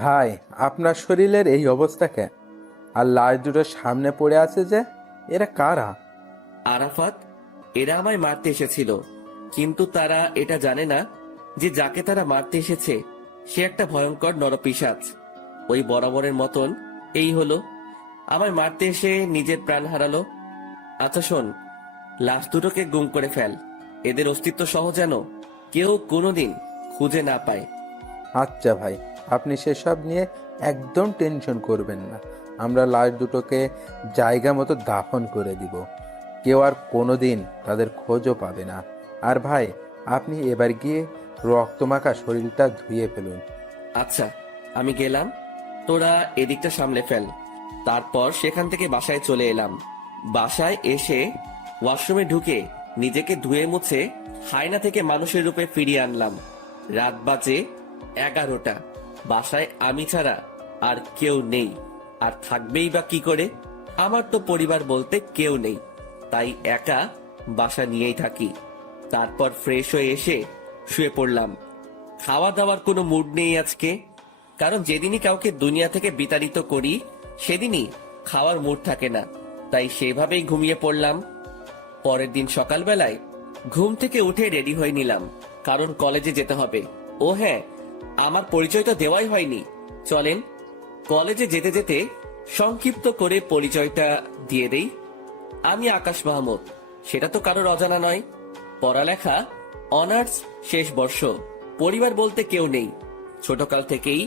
ভাই, আপনার শরীরের এই অবস্থা কেন? আর লাশ দুটো সামনে পড়ে আছে যে, এরা কারা? আরাফাত, এরা আমায় মারতে এসেছিল, কিন্তু তারা এটা জানে না যে যাকে তারা মারতে এসেছে সে একটা ভয়ঙ্কর নরপিশাচ। ওই বরাবরের মতন এই হলো, আমায় মারতে এসে নিজের প্রাণ হারালো। আচ্ছা শোন, লাশ দুটোকে গুম করে ফেল, এদের অস্তিত্ব সহ যেন কেউ কোনোদিন খুঁজে না পায়। আচ্ছা ভাই, আপনি সেসব নিয়ে একদম টেনশন করবেন না। আমরা লাশ দুটোকে জায়গা মতো দাফন করে দিব। কেউ আর কোনোদিন তাদের খোঁজও পাবে না। আর ভাই, আপনি এবার গিয়ে রক্তমাখা শরীরটা ধুয়ে ফেলুন। আচ্ছা, আমি গেলাম, তোরা এদিকটা সামলে ফেল। তারপর সেখান থেকে বাসায় চলে এলাম। বাসায় এসে ওয়াশরুমে ঢুকে নিজেকে ধুয়ে মুছে হায়না থেকে মানুষের রূপে ফিরিয়ে আনলাম। রাত বাজে 11টা। বাসায় আমি ছাড়া আর কেউ নেই, আর থাকবেই বা কি করে? আমার তো পরিবার বলতে কেউ নেই, তাই একা বাসা নিয়েই থাকি। তারপর ফ্রেশ হয়ে এসে শুয়ে পড়লাম। খাওয়া দাওয়ার কোনো মুড নেই আজকে, কারণ যেদিনই কাউকে দুনিয়া থেকে বিতাড়িত করি সেদিনই খাওয়ার মুড থাকে না, তাই সেভাবেই ঘুমিয়ে পড়লাম। পরের দিন সকালবেলায় ঘুম থেকে উঠে রেডি হয়ে নিলাম, কারণ কলেজে যেতে হবে। ও হ্যাঁ, আমার পরিচয় তো দেওয়াই হয়নি। চলেন কলেজে যেতে যেতে সংক্ষিপ্ত করে পরিচয়টা দিয়ে দেই। আমি আকাশ মাহমুদ, সেটা তো কারোর অজানা নয়। পড়ালেখা অনার্স শেষ বর্ষ। পরিবার বলতে কেউ নেই, ছোটকাল থেকেই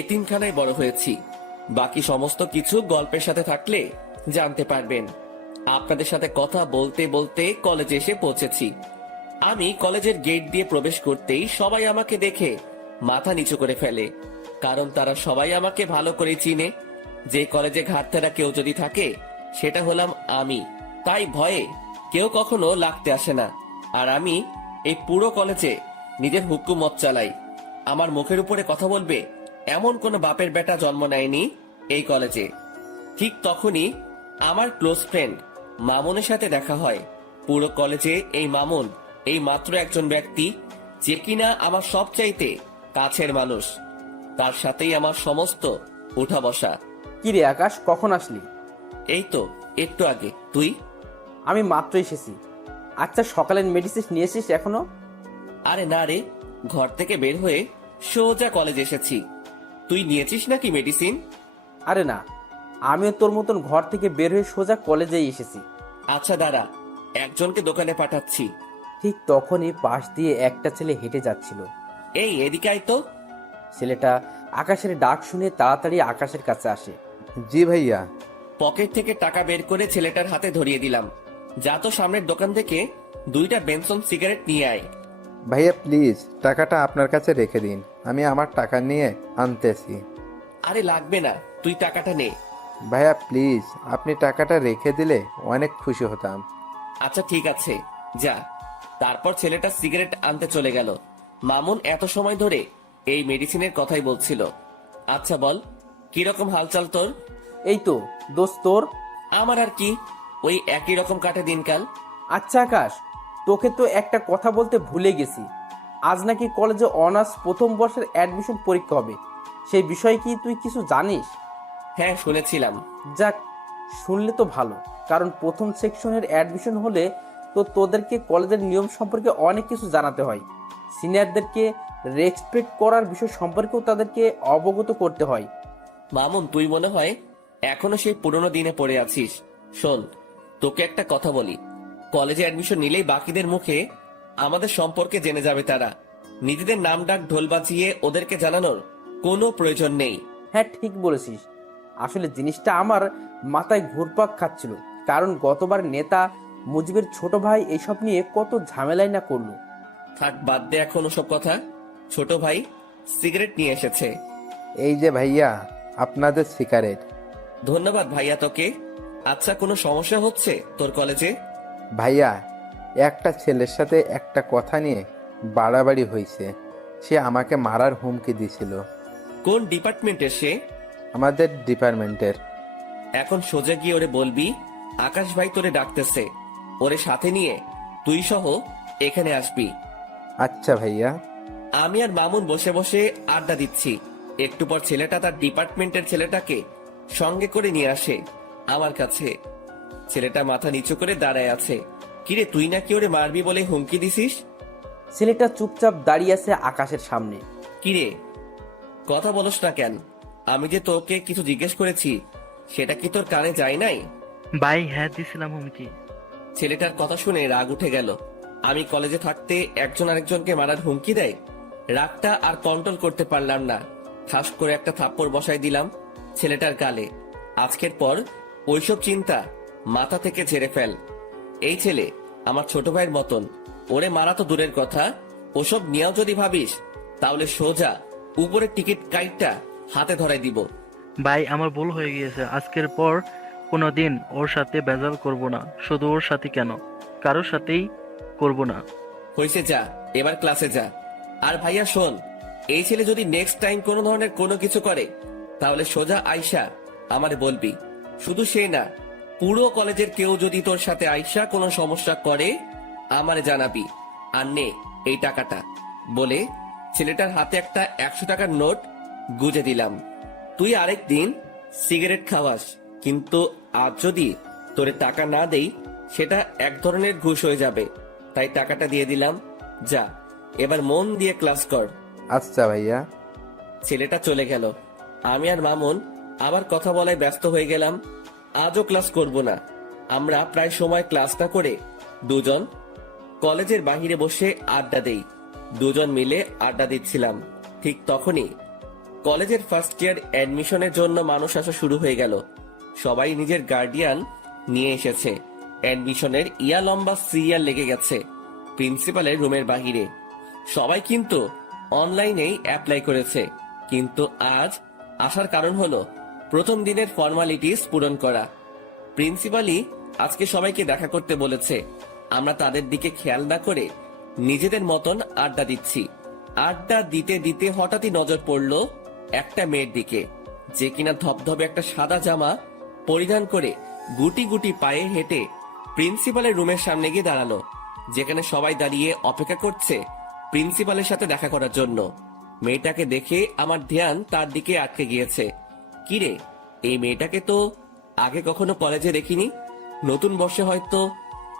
এতিমখানায় বড় হয়েছি। বাকি সমস্ত কিছু গল্পের সাথে থাকলে জানতে পারবেন। আপনাদের সাথে কথা বলতে বলতে কলেজে এসে পৌঁছেছি। আমি কলেজের গেট দিয়ে প্রবেশ করতেই সবাই আমাকে দেখে মাথা নিচু করে ফেলে, কারণ তারা সবাই আমাকে ভালো করে চিনে। যে কলেজে ঘাটতেরা কেউ যদি থাকে সেটা হলাম আমি, তাই ভয়ে কেউ কখনো লাগতে আসে না। আর আমি এই পুরো কলেজে নিজের হুকুমত চালাই। আমার মুখের উপরে কথা বলবে এমন কোন বাপের বেটা জন্ম নেয়নি এই কলেজে। ঠিক তখনই আমার ক্লোজ ফ্রেন্ড মামুনের সাথে দেখা হয়। পুরো কলেজে এই মামুন এই মাত্র একজন ব্যক্তি যে কিনা আমার সবচাইতে কাছের মানুষ। তার সাথেই আমার সমস্ত উঠা বসা। কি রে আকাশ, কখন আসলি? এই তো একটু আগে। তুই? আমি মাত্র এসেছি। আচ্ছা, সকালের মেডিসিন নিয়েছিস এখনো? আরে না রে, ঘর থেকে বের হয়ে সোজা কলেজ এসেছি। তুই নিয়েছিস নাকি মেডিসিন? আরে না, আমিও তোর মতন ঘর থেকে বের হয়ে সোজা কলেজেই এসেছি। আচ্ছা দাঁড়া, একজনকে দোকানে পাঠাচ্ছি। ঠিক তখনই পাশ দিয়ে একটা ছেলে হেঁটে যাচ্ছিল। এই এদিকে আয় তো। ছেলেটা আকাশের ডাক শুনে তাড়াতাড়ি আকাশের কাছে আসে। জি ভাইয়া। পকেট থেকে টাকা বের করে ছেলেটার হাতে ধরিয়ে দিলাম। যা তো সামনের দোকান থেকে 2টা বেনসন সিগারেট নিয়ে আয়। ভাইয়া প্লিজ, টাকাটা আপনার কাছে রেখে দিন, আমি আমার টাকা নিয়ে আনতেছি। আরে লাগবে না, তুই টাকাটা নে। ভাইয়া প্লিজ, আপনি টাকাটা রেখে দিলে অনেক খুশি হতাম। আচ্ছা ঠিক আছে, যা। তারপর ছেলেটা সিগারেট আনতে চলে গেল। মামুন এত সময় ধরে এই মেডিসিনের কথাই বলছিল। আচ্ছা বল, কিরকম হালচাল তোর? এই তো দোস্ত, তোর? আমার আর কি, ওই একই রকম কাটে দিনকাল। আচ্ছা আকাশ, তোকে তো একটা কথা বলতে ভুলে গেছি। আজ নাকি কলেজে অনার্স প্রথম বর্ষের অ্যাডমিশন পরীক্ষা হবে। সেই বিষয়ে কি তুই কিছু জানিস? হ্যাঁ শুনেছিলাম। যাক, শুনলে তো ভালো, কারণ প্রথম সেকশনের অ্যাডমিশন হলে তো তোদেরকে কলেজের নিয়ম সম্পর্কে অনেক কিছু জানাতে হয়। সিনিয়রদেরকে রেসপেক্ট করার বিষয় সম্পর্কেও তাদেরকে অবগত করতে হয়। মামুন, তুই মনে হয় এখনো সেই পুরোনো দিনে পড়ে আছিস। শোন, তোকে একটা কথা বলি, কলেজে অ্যাডমিশন নিলেই বাকিদের মুখে আমাদের সম্পর্কে জেনে যাবে তারা। নিজেদের নাম ডাক ঢোল বাজিয়ে ওদেরকে জানানোর কোনো প্রয়োজন নেই। হ্যাঁ ঠিক বলেছিস। আসলে জিনিসটা আমার মাথায় ঘুরপাক খাচ্ছিল, কারণ গতবার নেতা মুজিবের ছোট ভাই এইসব নিয়ে কত ঝামেলাই না করলো। থাক, বাদ দে এখন ওসব কথা। ছোট ভাই সিগারেট নিয়ে এসেছে। এই যে ভাইয়া, আপনাদের সিগারেট। ধন্যবাদ ভাইয়া তোকে। আচ্ছা, কোনো সমস্যা হচ্ছে তোর কলেজে? ভাইয়া, একটা ছেলের সাথে একটা কথা নিয়ে বাড়াবাড়ি হয়েছে। সে আমাকে মারার হুমকি দিছিল। কোন ডিপার্টমেন্টের সে? আমাদের ডিপার্টমেন্টের। এখন সোজা গিয়ে ওরে বলবি আকাশ ভাই তোরে ডাকতেছে। ওরে সাথে নিয়ে তুই সহ এখানে আসবি। আচ্ছা ভাইয়া। আমি আর মামুন বসে বসে আড্ডা দিচ্ছি। একটু পর ছেলেটা তার ডিপার্টমেন্টের ছেলেটাকে সঙ্গে করে নিয়ে আসে আমার কাছে। ছেলেটা মাথা নিচু করে দাঁড়ায় আছে। কিরে, তুই নাকি ওরে মারবি বলে হুমকি দিছিস? ছেলেটা চুপচাপ দাঁড়িয়ে আছে আকাশের সামনে। কিরে, কথা বলস না কেন? আমি যে তোকে কিছু জিজ্ঞেস করেছি সেটা কি তোর কানে যায় নাই? ভাই হ্যাঁ দিছিলাম হুমকি। ছেলেটার কথা শুনে রাগ উঠে গেল। আমি কলেজে থাকতে একজন আরেকজনকে মারার হুমকি দেয়। রাগটা আর কন্ট্রোল করতে পারলাম না, ঠাস করে একটা থাপ্পড় বসাই দিলাম ছেলেটার গালে। আজকের পর ওইসব চিন্তা মাথা থেকে ঝেড়ে ফেল। এই ছেলে আমার ছোট ভাইয়ের মতন, ওরে মারা তো দূরের কথা, ওসব নিয়েও যদি ভাবিস তাহলে সোজা উপরের টিকিট কাইটটা হাতে ধরাই দিব। ভাই আমার ভুল হয়ে গিয়েছে, আজকের পর কোনোদিন ওর সাথে ভেজাল করব না। শুধু ওর সাথে কেন, কারোর সাথেই করব না। হয়েছে, যা এবার ক্লাসে যা। আর ভাইয়া শোন, এই ছেলে যদি নেক্সট টাইম কোনো ধরনের কোনো কিছু করে তাহলে সোজা আয়শা আমারে বলবি। শুধু সে না, পুরো কলেজের কেউ যদি তোর সাথে আয়শা কোনো সমস্যা করে আমারে জানাবি। আর নে এই টাকাটা, বলে ছেলেটার হাতে একটা 100 টাকার নোট গুজে দিলাম। তুই আরেকদিন সিগারেট খাওয়াস, কিন্তু আজ যদি তোরে টাকা না দেই সেটা এক ধরনের ঘুষ হয়ে যাবে। তাই টাকাটা দিয়ে দিলাম, যা এবার মন দিয়ে ক্লাস কর। আচ্ছা ভাইয়া। ছেলেটা চলে গেল। আমি আর মামুন আবার কথা বলায় ব্যস্ত হয়ে গেলাম। আজও ক্লাস করব না। আমরা প্রায় সময় ক্লাস না করে দুজন কলেজের বাহিরে বসে আড্ডা দেই। দুজন মিলে আড্ডা দিচ্ছিলাম, ঠিক তখনই কলেজের ফার্স্ট ইয়ার অ্যাডমিশনের জন্য মানুষ আসা শুরু হয়ে গেল। সবাই নিজের গার্ডিয়ান নিয়ে এসেছে। অ্যাডমিশনের লম্বা সিরিয়াল লেগে গেছে প্রিন্সিপালের রুমের বাহিরে। সবাই কিন্তু অনলাইনেই অ্যাপ্লাই করেছে, কিন্তু আজ আসার কারণ হলো প্রথম দিনের ফর্মালিটিস পূরণ করা। প্রিন্সিপালই আজকে সবাইকে দেখা করতে বলেছে। আমরা তাদের দিকে খেয়াল না করে নিজেদের মতন আড্ডা দিচ্ছি। আড্ডা দিতে দিতে হঠাৎই নজর পড়লো একটা মেয়ের দিকে, যে কিনা ধবধবে একটা সাদা জামা পরিধান করে গুটি গুটি পায়ে হেঁটে প্রিন্সিপালের রুমের সামনে গিয়ে দাঁড়ালো, যেখানে সবাই দাঁড়িয়ে অপেক্ষা করছে প্রিন্সিপালের সাথে দেখা করার জন্য। মেয়েটাকে দেখে আমার ধ্যান তার দিকে আটকে গিয়েছে। কিরে, এই মেয়েটাকে তো আগে কখনো কলেজে দেখিনি। নতুন বর্ষে হয়তো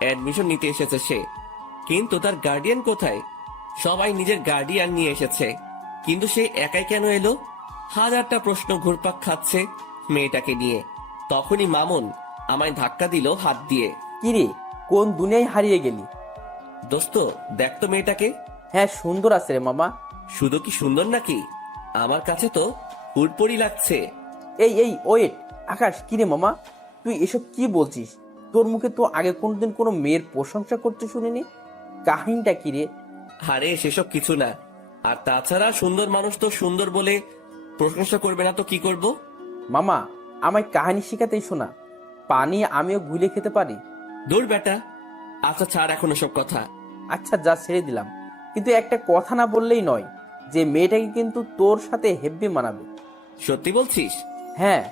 অ্যাডমিশন নিতে এসেছে সে, কিন্তু তার গার্ডিয়ান কোথায়? সবাই নিজের গার্ডিয়ান নিয়ে এসেছে, কিন্তু সে একাই কেন এলো? হাজারটা প্রশ্ন ঘুরপাক খাচ্ছে মেয়েটাকে নিয়ে। তখনই মামুন আমায় ধাক্কা দিল হাত দিয়ে। কিরে, কোন দুনিয়ায় হারিয়ে গেলি? দোস্ত, দেখ তো মেয়েটাকে। হ্যাঁ সুন্দর আছে রে মামা। শুধু কি সুন্দর নাকি, আমার কাছে তো হুড়পড়ি লাগছে। এই এই ওয়েট, আকাশ, কিরে মামা তুই এসব কি বলছিস? তোর মুখে তো আগে কোনোদিন কোনো মেয়ের প্রশংসা করতে শুনিনি। কাহিনীটা কিরে? আরে সেসব কিছু না। আর তাছাড়া সুন্দর মানুষ তো সুন্দর বলে প্রশংসা করবে না তো কি করব? মামা, আমায় কাহিনী শিখাতেই শোনা। পানি আমিও গুলে খেতে পারি। দূর বেটা। আচ্ছা ছাড় এখন সব কথা। আচ্ছা যা, ছেড়ে দিলাম, কিন্তু একটা কথা না বললেই নয়, যে মেয়েটাকে কিন্তু তোর সাথে হেব্বি মানাবে। সত্যি বলছিস? হ্যাঁ।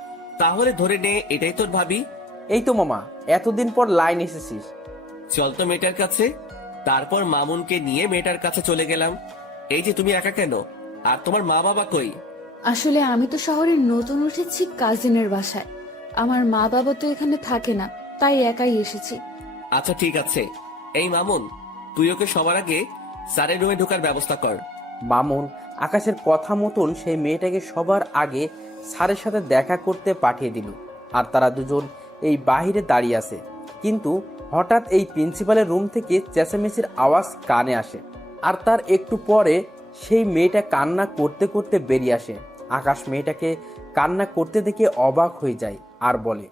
তাহলে ধরে নে এটাই তোর ভাবি। এই তো মামা, এতদিন পর লাইন এসেছিস। চল তো মেয়েটার কাছে। তারপর মামুনকে নিয়ে মেয়েটার কাছে চলে গেলাম। এই যে তুমি একা কেন? আর তোমার মা বাবা কই? আসলে আমি তো শহরে নতুন উঠেছি কাজিনের বাসায়। আমার মা বাবা তো এখানে থাকে না, তাই একাই এসেছি। আচ্ছা ঠিক আছে। এই মামুন, তুই ওকে সবার আগে স্যারের রুমে ঢোকার ব্যবস্থা কর। মামুন আকাশের কথা মতন সেই মেয়েটাকে সবার আগে স্যারের সাথে দেখা করতে পাঠিয়ে দিল। আর তারা দুজন এই বাহিরে দাঁড়িয়ে আছে, কিন্তু হঠাৎ এই প্রিন্সিপালের রুম থেকে চেঁচামেচির আওয়াজ কানে আসে। আর তার একটু পরে সেই মেয়েটা কান্না করতে করতে বেরিয়ে আসে। আকাশ মেয়েটাকে কান্না করতে দেখে অবাক হয়ে যায় আর বলে,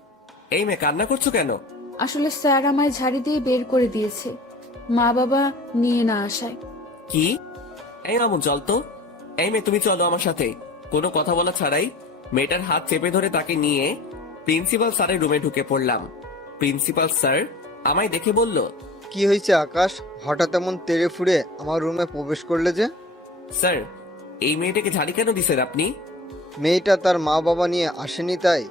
এই মেয়ে, কান্না করছো কেন? আসলে স্যার আমায় ঝাড়ি দিয়ে বের করে দিয়েছে, মা বাবা নিয়ে না আসায়। কি? এই মামুন চল তো। এই মেয়ে, তুমি চলো আমার সাথে। কোনো কথা বলা ছাড়াই মেয়েটার হাত চেপে ধরে তাকে নিয়ে প্রিন্সিপাল স্যারের রুমে ঢুকে পড়লাম। প্রিন্সিপাল স্যার আমায় দেখে বলল, কি হয়েছে আকাশ, হঠাৎ এমন তেড়ে ফুড়ে আমার রুমে প্রবেশ করলে যে? স্যার, এই মেয়েটাকে ঝাড়ি কেন দিছেন আপনি? মেয়েটা তার মা বাবা নিয়ে আসেনি তাই?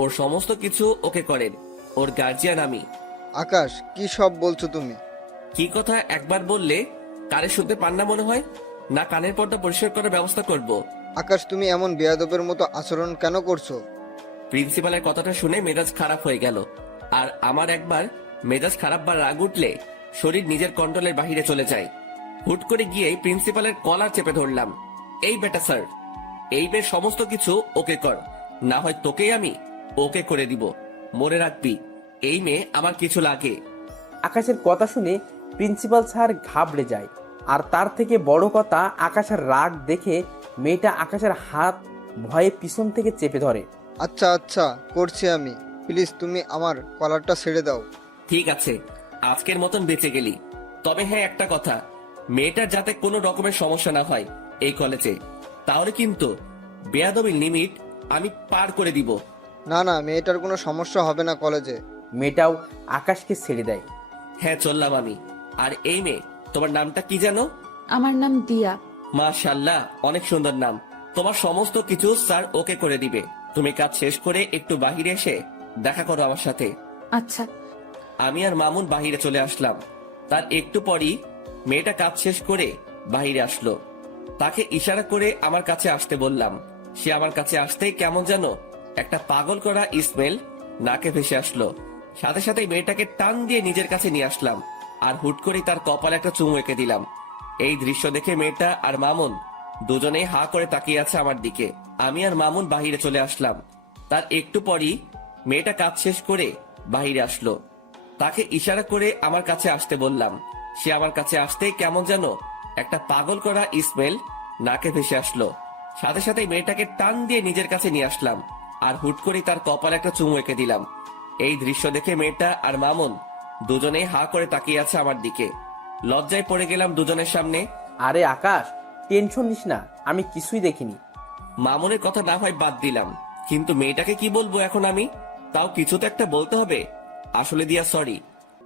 ওর সমস্ত কিছু ওকে করেন, ওর গার্জিয়ান আমি। আকাশ, কি সব বলছো তুমি? কি কথা একবার বললে কারে শুনতে পান না মনে হয়? না কানের পর্দা পরিষ্কার করার ব্যবস্থা করব? আকাশ, তুমি এমন বেয়াদবের মতো আচরণ কেন করছো? প্রিন্সিপালের কথাটা শুনে মেজাজ খারাপ হয়ে গেল। আর আমার একবার মেজাজ খারাপ বা রাগ উঠলে শরীর নিজের কন্ট্রোলের বাহিরে চলে যায়। হুট করে গিয়ে প্রিন্সিপালের কলার চেপে ধরলাম। এই বেটা স্যার, এই বের সমস্ত কিছু ওকে কর, না হয় তোকেই আমি ওকে করে দিব। মনে রাখবি, এই মেয়ে আমার কিছু লাগে। আকাশের কথা শুনে প্রিন্সিপাল স্যার ঘাবড়ে যায়। আর তার থেকে বড় কথা, আকাশের রাগ দেখে মেয়েটা আকাশের হাত ভয়ে পিছন থেকে চেপে ধরে। আচ্ছা আচ্ছা, করছি আমি। প্লিজ তুমি আমার কলারটা ছেড়ে দাও। ঠিক আছে, আজকের মতন বেঁচে গেলি। তবে হ্যাঁ, একটা কথা, মেয়েটার যাতে কোনো রকমের সমস্যা না হয় এই কলেজে, তাহলে কিন্তু বেয়াদবির লিমিট আমি পার করে দিব। না না, মেয়েটার কোনো সমস্যা হবে না কলেজে। মেয়েটাও আকাশকে ছেড়ে দেয়। হ্যাঁ, চললাম আমি। আর এই মেয়ে, তোমার নামটা কি জানো? আমার নাম দিয়া। মাশাআল্লাহ, অনেক সুন্দর নাম। তোমার সমস্ত কিছু স্যার ওকে করে দিবে। তুমি কাজ শেষ করে একটু বাহিরে এসে দেখা করো আমার সাথে। আচ্ছা। আমি আর মামুন বাহিরে চলে আসলাম। তার একটু পরই মেয়েটা কাজ শেষ করে বাহিরে আসলো। তাকে ইশারা করে আমার কাছে আসতে বললাম। সে আমার কাছে আসতেই কেমন যেন একটা পাগল করা স্মেল নাকে ভেসে আসলো। সাথে সাথে মেয়েটাকে টান দিয়ে নিজের কাছে নিয়ে আসলাম আর হুট করে তার কপালে একটা চুমু এঁকে দিলাম। এই দৃশ্য দেখে মেয়েটা আর মামুন দুজনেই হা করে তাকিয়ে আছে আমার দিকে। আমি আর মামুন বাহিরে চলে আসলাম। তার একটু পরই মেয়েটা কাজ শেষ করে বাহিরে আসলো। তাকে ইশারা করে আমার কাছে আসতে বললাম। সে আমার কাছে আসতেই কেমন যেন একটা পাগল করা স্মেল নাকে ভেসে আসলো। সাথে সাথে মেয়েটাকে টান দিয়ে নিজের কাছে নিয়ে আসলাম আর হুট করে তার কপালে একটা চুমু এঁকে দিলাম। এই দৃশ্য দেখে মেয়েটা আর মামুন দুজনেই হা করে তাকিয়ে আছে আমার দিকে। লজ্জায় পড়ে গেলাম দুজনের সামনে। আরে আকাশ, টেনশন নিস না, আমি কিছুই দেখিনি। মামুনের কথা না হয় বাদ দিলাম, কিন্তু মেয়েটাকে কি বলবো এখন আমি? তাও কিছু তো একটা বলতে হবে। আসলে দিয়া সরি,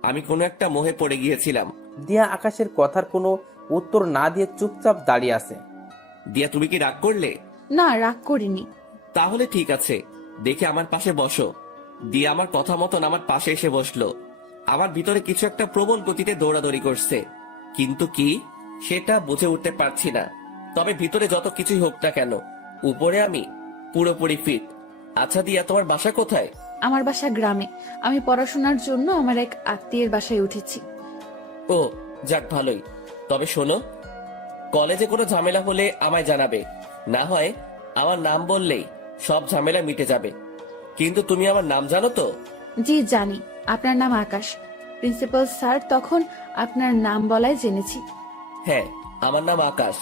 আমি কোনো একটা মোহে পড়ে গিয়েছিলাম। দিয়া আকাশের কথার কোনো উত্তর না দিয়ে চুপচাপ দাঁড়িয়ে আছে। দিয়া, তুমি কি রাগ করলে? না, রাগ করিনি। তাহলে ঠিক আছে, দেখে আমার পাশে বসো। দিয়া আমার কথা মতন আমার পাশে এসে বসলো। আমার ভিতরে কিছু একটা প্রবল গতিতে দৌড়াদৌড়ি করছে, কিন্তু কি সেটা বুঝে উঠতে পারছি না। তবে ভিতরে যত কিছুই হোক না কেন, উপরে আমি পুরোপুরি ফিট। আচ্ছা দিয়া, তোমার বাসা কোথায়? আমার বাসা গ্রামে। আমি পড়াশোনার জন্য আমার এক আত্মীয়ের বাসায় উঠেছি। ও, যাক ভালোই। তবে শোনো, কলেজে কোনো ঝামেলা হলে আমায় জানাবে, না হয় আমার নাম বললেই সব ঝামেলা মিটে যাবে। কিন্তু তুমি আমার নাম জানো তো? জি জানি, আপনার নাম আকাশ। প্রিন্সিপাল স্যার তখন আপনার নাম বলায় জেনেছি। হ্যাঁ, আমার নাম আকাশ।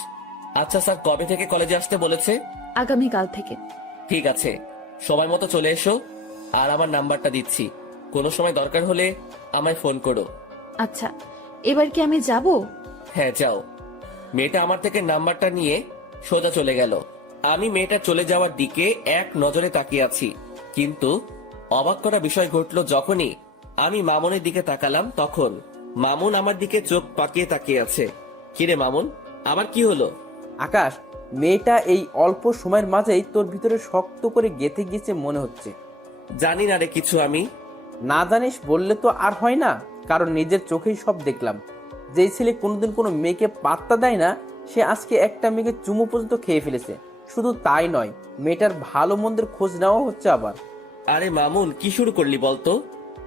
আচ্ছা স্যার কবে থেকে কলেজে আসতে বলেছে? আগামীকাল থেকে। ঠিক আছে, সময় মতো চলে এসো। আর আমার নাম্বারটা দিচ্ছি, কোনো সময় দরকার হলে আমায় ফোন করো। আচ্ছা, এবার কি আমি যাব? হ্যাঁ, যাও। মেয়েটা আমার থেকে নাম্বারটা নিয়ে সোজা চলে গেল। আমি মেয়েটা চলে যাওয়ার দিকে এক নজরে তাকিয়ে আছি, কিন্তু অবাক করা বিষয় ঘটলো যখনই আমি মামুনের দিকে তাকালাম। তখন মামুন আমার দিকে চোখ পাকিয়ে তাকিয়ে আছে। কিরে মামুন, আবার কি হলো? আকাশ, মেয়েটা এই অল্প সময়ের মাঝেই তোর ভিতরে শক্ত করে গেঁথে গিয়েছে মনে হচ্ছে। জানি না রে কিছু আমি। না জানিস বললে তো আর হয় না, কারণ নিজের চোখেই সব দেখলাম। যেই ছেলে কোনোদিন কোনো মেয়েকে পাত্তা দেয় না, সে আজকে একটা মেয়েকে চুমু পর্যন্ত খেয়ে ফেলেছে। শুধু তাই নয়, মেয়েটার ভালো মন্দের খোঁজ নেওয়া হচ্ছে আবার। আরে মামুন, কি শুরু করলি বলতো?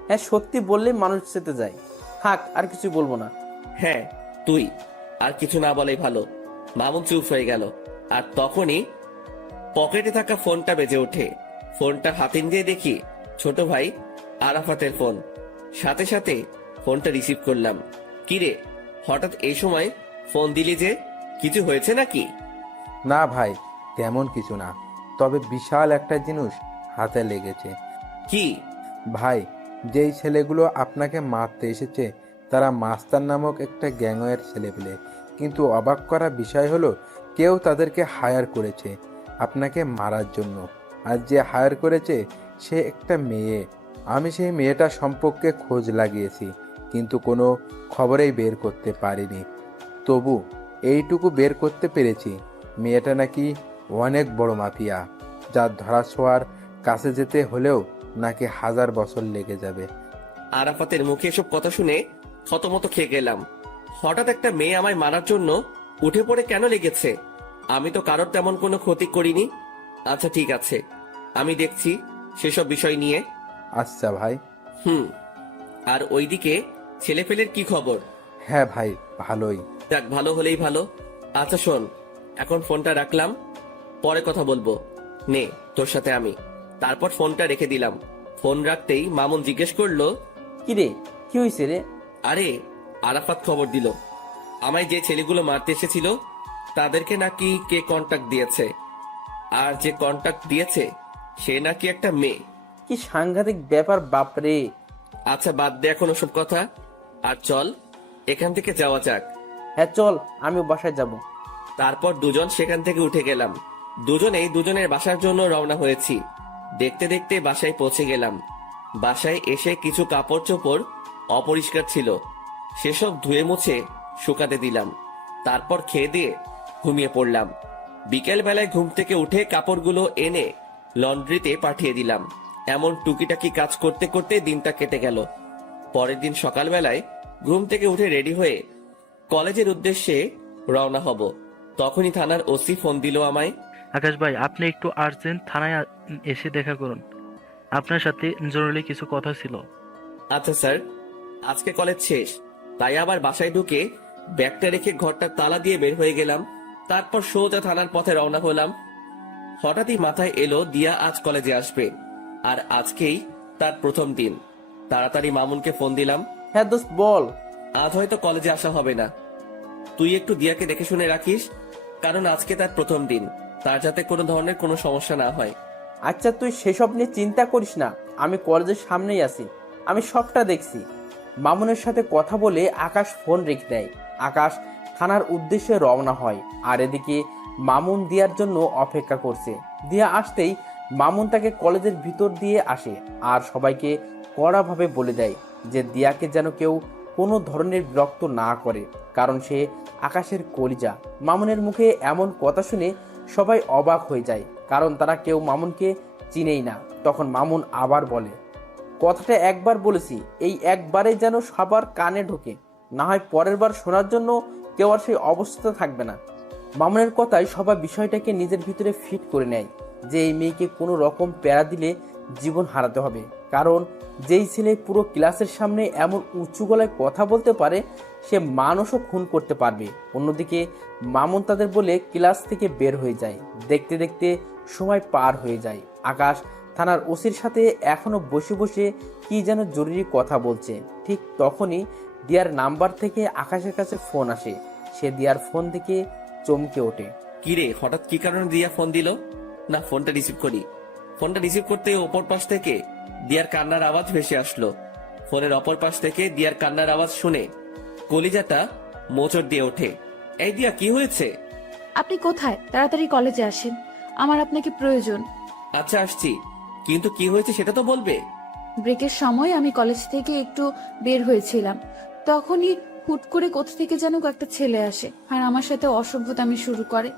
হ্যাঁ, সত্যি বললে মানুষ যেতে যায়। থাক, আর কিছু বলবো না। হ্যাঁ, তুই আর কিছু না বলাই ভালো। মামুন চুপ হয়ে গেল। আর তখনই পকেটে থাকা ফোনটা বেজে ওঠে। ফোনটা হাতে দিয়ে দেখি ছোট ভাই আরাফাতের ফোন। সাথে সাথে ফোনটা রিসিভ করলাম। কিরে, হঠাৎ এই সময় ফোন দিলি যে? কিছু হয়েছে নাকি? না ভাই, তেমন কিছু না, তবে বিশাল একটা জিনিস হাতে লেগেছে। কি? ভাই, যেই ছেলেগুলো আপনাকে মারতে এসেছে তারা মাস্তান নামক একটা গ্যাংয়ের ছেলেপেলে। কিন্তু অবাক করা বিষয় হলো, কেউ তাদেরকে হায়ার করেছে আপনাকে মারার জন্য। আর যে হায়ার করেছে সে একটা মেয়ে। আমি সেই মেয়েটা সম্পর্কে খোঁজ লাগিয়েছি, কিন্তু কোনো খবরেই বের করতে পারিনি। তবু এইটুকু বের করতে পেরেছি, মেয়েটা নাকি অনেক বড় মাফিয়া, যার ধরাছোঁয়ার কাছে যেতে হলেও নাকি 1000 বছর লেগে যাবে। আরাফাতের মুখে এসব কথা শুনে থতমত খেয়ে গেলাম। হঠাৎ একটা মেয়ে আমায় মারার জন্য উঠে পড়ে কেন লেগেছে? আমি তো কারোর তেমন কোনো ক্ষতি করিনি। আচ্ছা ঠিক আছে, আমি দেখছি সেসব বিষয় নিয়ে। আচ্ছা ভাই। হুম। আর ওইদিকে ছেলেপেলের কি খবর? হ্যাঁ ভাই, ভালোই। যাক, ভালো হলেই ভালো। আচ্ছা শোন, এখন ফোনটা রাখলাম, পরে কথা বলবো। নে তোর সাথে আমি। তারপর ফোনটা রেখে দিলাম। ফোন রাখতেই মামুন জিজ্ঞেস করলো, কি রে, কি হয়েছে রে? আরে আরাফাত খবর দিল আমায় যে ছেলেগুলো মারতে এসেছিল তাদেরকে নাকি কে কন্টাক্ট দিয়েছে, আর যে কন্টাক্ট দিয়েছে সে নাকি একটা মেয়ে। কি সাংঘাতিক ব্যাপার বাপরে। আচ্ছা বাদ দে এখন ওসব কথা, আর চল এখান থেকে যাওয়া যাক। হ্যাঁ চল, আমিও বাসায় যাব। তারপর দুজন সেখান থেকে উঠে গেলাম। দুজনেই দুজনের বাসার জন্য রওনা হয়েছি। দেখতে দেখতে বাসায় পৌঁছে গেলাম। বাসায় এসে কিছু কাপড় চোপড় অপরিষ্কার ছিল, সেসব ধুয়ে মুছে শুকাতে দিলাম। তারপর খেয়ে দিয়ে ঘুমিয়ে পড়লাম। বিকেল বেলায় ঘুম থেকে উঠে কাপড়গুলো এনে লন্ড্রিতে পাঠিয়ে দিলাম। এমন টুকিটাকি কাজ করতে করতে দিনটা কেটে গেল। পরের দিন সকালবেলায় ঘুম থেকে উঠে রেডি হয়ে কলেজের উদ্দেশ্যে রওনা হব। তখনই থানার ওসি ফোন দিল আমায়। আকাশ ভাই, আপনি একটু আর্জেন্ট থানায় এসে দেখা করুন, আপনার সাথে জরুরি কিছু কথা ছিল। আচ্ছা স্যার, আজকে কলেজ শেষ, তাই আবার বাসায় ঢুকে ব্যাগটা রেখে ঘরটা তালা দিয়ে বের হয়ে গেলাম। তারপর সোজা থানার পথে রওনা হলাম। হঠাৎই মাথায় এলো দিয়া আজ কলেজে আসবে, আর আজকেই তার প্রথম দিন। তাড়াতাড়ি মামুনকে ফোন দিলাম। হ্যাঁ দোস্ত বল। আজ হয়তো কলেজে আসা হবে না, তুই একটু দিয়াকে দেখে শুনে রাখিস, কারণ আজকে তার প্রথম দিন, তার যাতে কোনো ধরনের কোনো সমস্যা না হয়। আচ্ছা তুই সেসব নিয়ে চিন্তা করিস না, আমি কলেজের সামনেই আছি, আমি সবটা দেখছি। মামুনের সাথে কথা বলে আকাশ ফোন রেখে দেয়। আকাশ থানার উদ্দেশ্যে রওনা হয়, আর এদিকে মামুন দিয়ার জন্য অপেক্ষা করছে। দিয়া আসতেই মামুন তাকে কলেজের ভিতর দিয়ে আসে আর সবাইকে কড়াভাবে বলে দেয় যে দিয়াকে যেন কেউ কোনো ধরনের বিরক্ত না করে, কারণ সে আকাশের কলিজা। মামুনের মুখে এমন কথা শুনে সবাই অবাক হয়ে যায়, কারণ তারা কেউ মামুনকে চিনেই না। তখন মামুন আবার বলে, কথাটা একবার বলেছি, এই একবারে যেন সবার কানে ঢোকে, না হয় পরের বার শোনার জন্য কেউ আর সেই অবস্থা থাকবে না। মামুনের কথায় সবাই বিষয়টাকে নিজের ভিতরে ফিট করে নেয় যে এই মেয়েকে কোনো রকম প্যারা দিলে জীবন হারাতে হবে, কারণ যেই ছেলে পুরো ক্লাসের সামনে এমন উঁচু গলায় কথা বলতে পারে সে মানুষও খুন করতে পারবে। অন্যদিকে মামুন তাদের বলে ক্লাস থেকে বের হয়ে যায়। দেখতে দেখতে সময় পার হয়ে যায়। আকাশ থানার ওসির সাথে এখনো বসে বসে কি যেন জরুরি কথা বলছে। ঠিক তখনই দিয়ার নাম্বার থেকে আকাশের কাছে ফোন আসে। সে দিয়ার ফোন দেখে চমকে ওঠে। কিরে, হঠাৎ কি কারণে দিয়া ফোন দিল? না, ফোনটা রিসিভ করি। ফোনটা রিসিভ করতে অপর পাশ থেকে দিয়ার কান্নার আওয়াজ ভেসে আসলো। ফোনের অপর পাশ থেকে দিয়ার কান্নার আওয়াজ শুনে কলিজাটা মোচড় দিয়ে ওঠে। এই দিয়া, কি হয়েছে? আপনি কোথায়? তাড়াতাড়ি কলেজে আসেন, আমার আপনাকে প্রয়োজন। আচ্ছা আসছি, কিন্তু কি হয়েছে সেটা তো বলবে। ব্রেকের সময় আমি কলেজ থেকে একটু বের হয়েছিলাম, তখনই হুট করে কোথা থেকে যেন একটা ছেলে আসে আর আমার সাথে অসভ্যতামি শুরু করে।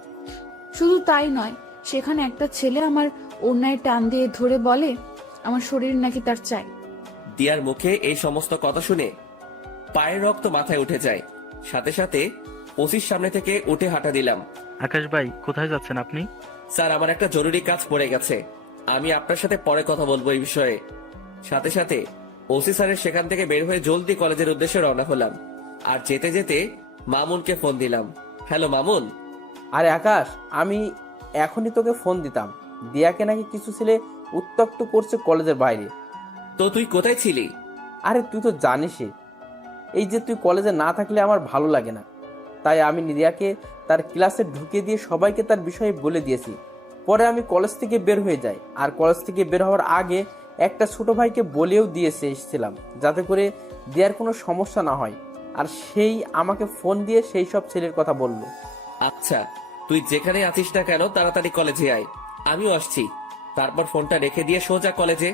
শুধু তাই নয়, সেখানে একটা ছেলে আমার ওড়নায় টান দিয়ে ধরে বলে আমার শরীর নাকি তার চাই। দিয়ার মুখে এই সমস্ত কথা শুনে পায়ের রক্ত মাথায় উঠে যায়। সাথে সাথে ওসির সামনে থেকে উঠে হাঁটা দিলাম। আকাশ ভাই, কোথায় যাচ্ছেন আপনি? স্যার, আমার একটা জরুরি কাজ পড়ে গেছে, আমি আপনার সাথে পরে কথা বলবো এই বিষয়ে। সাথে সাথে ওসি স্যারের সেখান থেকে বের হয়ে জলদি কলেজের উদ্দেশ্যে রওনা হলাম। আর যেতে যেতে মামুনকে ফোন দিলাম। হ্যালো মামুন। আরে আকাশ, আমি এখনই তোকে ফোন দিতাম। দিয়াকে নাকি কিছু ছেলে উত্ত্যক্ত করছে কলেজের বাইরে। তো তুই কোথায় ছিলি? আরে তুই তো জানিসই, এই যে তুই কলেজে না থাকলে আমার ভালো লাগে না, তাই আমি দিয়াকে তার ক্লাসে ঢুকিয়ে দিয়ে সবাইকে তার বিষয়ে বলে দিয়েছি। পরে আমি কলেজ থেকে বের হয়ে যাই, আর কলেজ থেকে বের হওয়ার আগে একটা ছোট ভাইকে বলেও দিয়েছে এসেছিলাম যাতে করে দিয়ার কোনো সমস্যা না হয়, আর সেই আমাকে ফোন দিয়ে সেই সব ছেলের কথা বলল। আচ্ছা, তুই যেখানে আছিস না কেন তাড়াতাড়ি কলেজে আয়, আমিও আসছি। তারপর ফোনটা রেখে দিয়ে সোজা কলেজে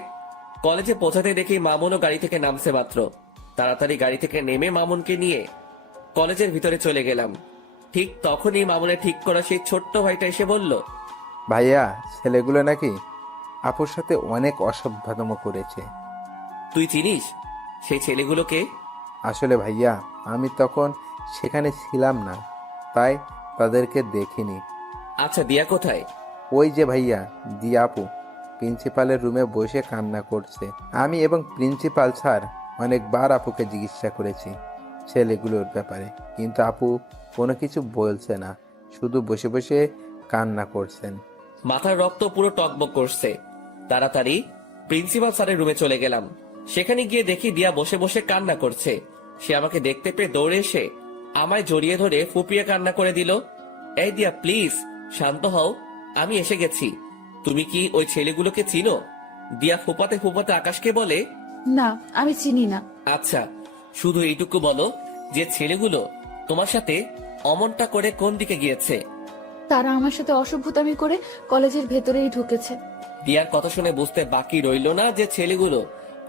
পৌঁছাতে দেখি মামুনও গাড়ি থেকে নামছে মাত্র। তাড়াতাড়ি গাড়ি থেকে নেমে মামুনকে নিয়ে কলেজের ভিতরে চলে গেলাম। ঠিক তখনই মামুনের ঠিক করা সেই ছোট্ট ভাইটা এসে বলল, ভাইয়া, ছেলেগুলো নাকি আপুর সাথে অনেক অসভ্যতম করেছে। তুই চিনিস সেই ছেলেগুলোকে? আসলে ভাইয়া, আমি তখন সেখানে ছিলাম না, তাই তাদেরকে দেখিনি। আচ্ছা, দিয়া কোথায়? ওই যে ভাইয়া, দিয়া আপু প্রিন্সিপালের রুমে বসে কান্না করছে। আমি এবং প্রিন্সিপাল স্যার অনেকবার আপুকে জিজ্ঞাসা করেছি ছেলেগুলোর ব্যাপারে, কিন্তু আপু কোনো কিছু বলছে না, শুধু বসে বসে কান্না করছেন। মাথার রক্ত পুরো টকবক করছে। তাড়াতাড়ি প্রিন্সিপাল স্যারের রুমে চলে গেলাম। সেখানে গিয়ে দেখি দিয়া বসে বসে কান্না করছে। সে আমাকে দেখতে পেয়ে দৌড়ে এসে আমায় জড়িয়ে ধরে ফুপিয়ে কান্না করে দিল। এই দিয়া, প্লিজ শান্ত হও, আমি এসে গেছি। তুমি কি ওই ছেলেগুলোকে চিনো? দিয়া ফুপাতে ফুপাতে আকাশকে বলে, না, আমি চিনি না। আচ্ছা, শুধু এইটুকু বলো যে ছেলেগুলো তোমার সাথে অমনটা করে কোন দিকে গিয়েছে? তারা আমার সাথে অসভ্যতামি করে কলেজের ভেতরেই ঢুকেছে। দিয়ার কথা শুনে বুঝতে বাকি রইল না যে ছেলেগুলো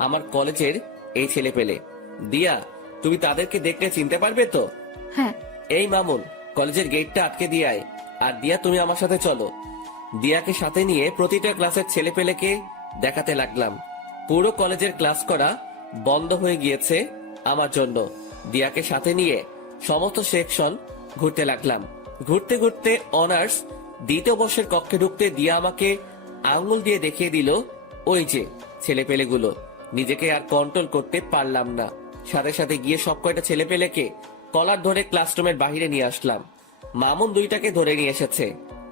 আমার কলেজের এই ছেলে পেলে। দিয়া, তুমি তাদেরকে দেখলে চিনতে পারবে তো? হ্যাঁ। এই মামুন, কলেজের গেটটা আটকে দিয়ে আয়। আর দিয়া, তুমি আমার সাথে চলো। দিয়াকে সাথে নিয়ে প্রতিটা ক্লাসের ছেলে পেলেকে দেখাতে লাগলাম। পুরো কলেজের ক্লাস করা বন্ধ হয়ে গিয়েছে আমার জন্য। দিয়াকে সাথে নিয়ে সমস্ত সেকশন ঘুরতে লাগলাম। ঘুরতে ঘুরতে অনার্স দ্বিতীয় বর্ষের কক্ষে ঢুকতে দিয়া আমাকে আঙুল দিয়ে দেখিয়ে দিল ওই যে ছেলেপেলেগুলো। নিজেকে আর কন্ট্রোল করতে পারলাম না, সাথে সাথে গিয়ে সব কয়টা ছেলেপেলেকে কলার ধরে ক্লাসরুমের বাহিরে নিয়ে আসলাম। মামুন দুইটাকে ধরে নিয়ে এসেছে।